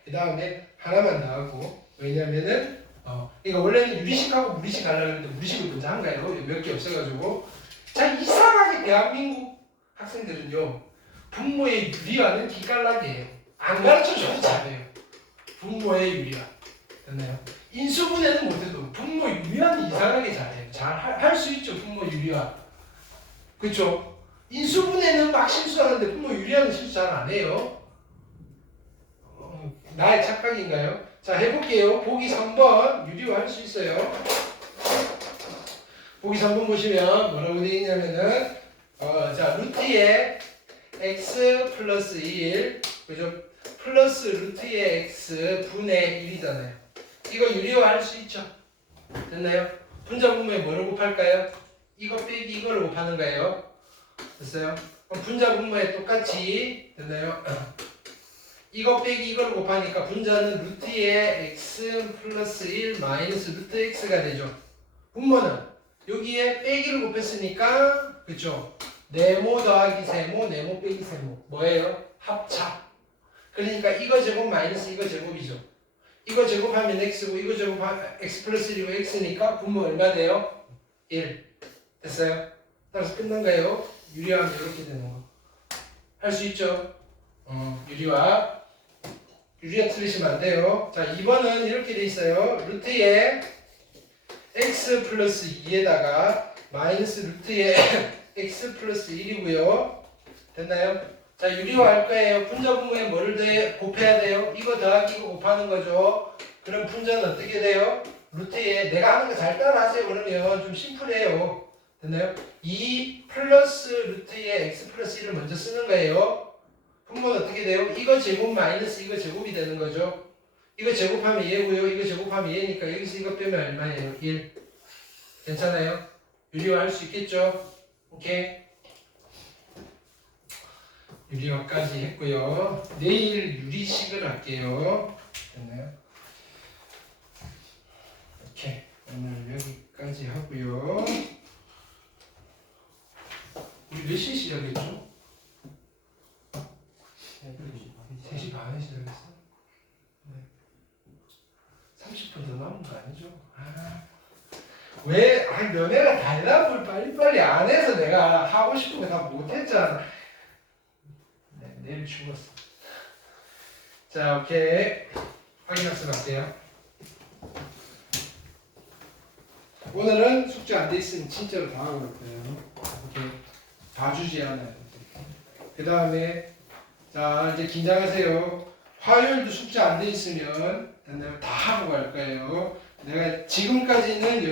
그 다음에 하나만 더 하고 왜냐면은 이거 원래는 유리식하고 무리식 하려고 했는데 무리식을 먼저 한 거예요. 몇 개 없어가지고. 자, 이상하게 대한민국 학생들은요 분모의 유리화는 기깔나게 안 가르쳐줘도 잘해요. 분모의 유리화 됐나요? 인수분해는 못해도 분모 유리화는 이상하게 잘해요. 잘 할 수 있죠. 분모 유리화. 그쵸? 인수분해는 막 실수하는데 분모 유리화는 실수 잘 안 해요. 나의 착각인가요? 자, 해볼게요. 보기 3번 유리화 할 수 있어요. 보기 3번 보시면 뭐라고 되어 있냐면은 자, 루트의 x 플러스 1 그죠? 플러스 루트의 x 분의 1이잖아요. 이거 유리화 할 수 있죠? 됐나요? 분자 분모에 뭐를 곱할까요? 이거 빼기 이거를 곱하는 거예요. 됐어요? 그럼 분자 분모에 똑같이 됐나요? 이거 빼기 이거를 곱하니까 분자는 루트의 x 플러스 1 마이너스 루트 x가 되죠. 분모는 여기에 빼기를 곱했으니까 그쵸? 네모 더하기 세모 네모 빼기 세모 뭐예요? 합차. 그러니까 이거 제곱 마이너스 이거 제곱이죠. 이거 제곱하면 x고 이거 제곱하면 x 플러스 1이고 x니까 분모 얼마 돼요? 1. 됐어요? 따라서 끝난 거예요. 유리화하면 이렇게 되는 거. 할 수 있죠? 유리화 틀리시면 안 돼요. 자, 2번은 이렇게 돼 있어요. 루트에 x 플러스 2에다가 마이너스 루트에 x 플러스 1이고요. 됐나요? 자, 유리화 할 거예요. 분자분모에 뭐를 곱해야 돼요? 이거 더하기 이거 곱하는 거죠. 그럼 분자는 어떻게 돼요? 루트에 내가 하는 거 잘 따라하세요. 그러면 좀 심플해요. 됐나요? 2 플러스 루트에 x 플러스 1을 먼저 쓰는 거예요. 분모는 어떻게 돼요? 이거 제곱 마이너스 이거 제곱이 되는 거죠. 이거 제곱하면 얘고요. 이거 제곱하면 얘니까 여기서 이거 빼면 얼마예요? 1. 괜찮아요? 유리화 할 수 있겠죠? 오케이. 유리화까지 했고요. 내일 유리식을 할게요. 됐나요? 오케이. 오늘 여기까지 하고요. 우리 몇 시에 시작했죠? 3시 반에 시작했어? 네. 30분 더 남은 거 아니죠? 왜? 너네가 대답을 빨리빨리 안 해서 내가 하고 싶은 거 다 못했잖아. 네, 내일 죽었어. 자, 오케이. 확인학습 할게요. 오늘은 숙제 안 돼 있으면 진짜로 다 하고 갈 거예요. 오케이. 봐주지 않아요. 그 다음에 자 이제 긴장하세요. 화요일도 숙제 안 돼 있으면 다 하고 갈 거예요. 내가 지금까지는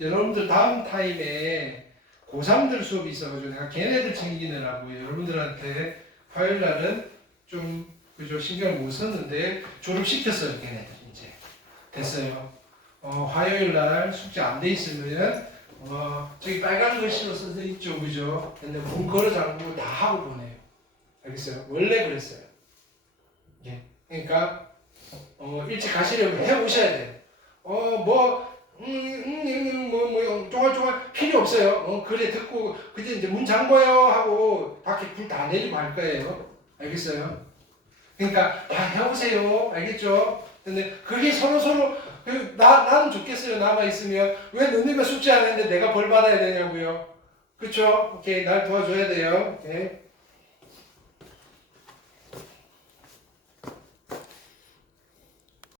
여러분들 다음 타임에 고3들 수업이 있어가지고 내가 걔네들 챙기느라고 여러분들한테 화요일 날은 좀 그죠 신경을 못 썼는데 졸업시켰어요. 걔네들 이제 됐어요. 화요일 날 숙제 안 돼 있으면 저기 빨간 글씨로 써져 있죠, 그죠? 근데 문걸어 잠그고 다 하고 보내요. 알겠어요? 원래 그랬어요. 예. 그러니까 일찍 가시려면 해 오셔야 돼요. 쪼갈쪼갈 필요 없어요. 그래 듣고 그때 이제 문 잠궈요 하고 밖에 불 다 내리고 할 거예요. 알겠어요? 그러니까 다 해오세요. 알겠죠? 근데 그게 서로 나는 좋겠어요. 남아 있으면 왜 너네가 숙제 안 했는데 내가 벌 받아야 되냐고요. 그쵸? 오케이 날 도와줘야 돼요. 오케이.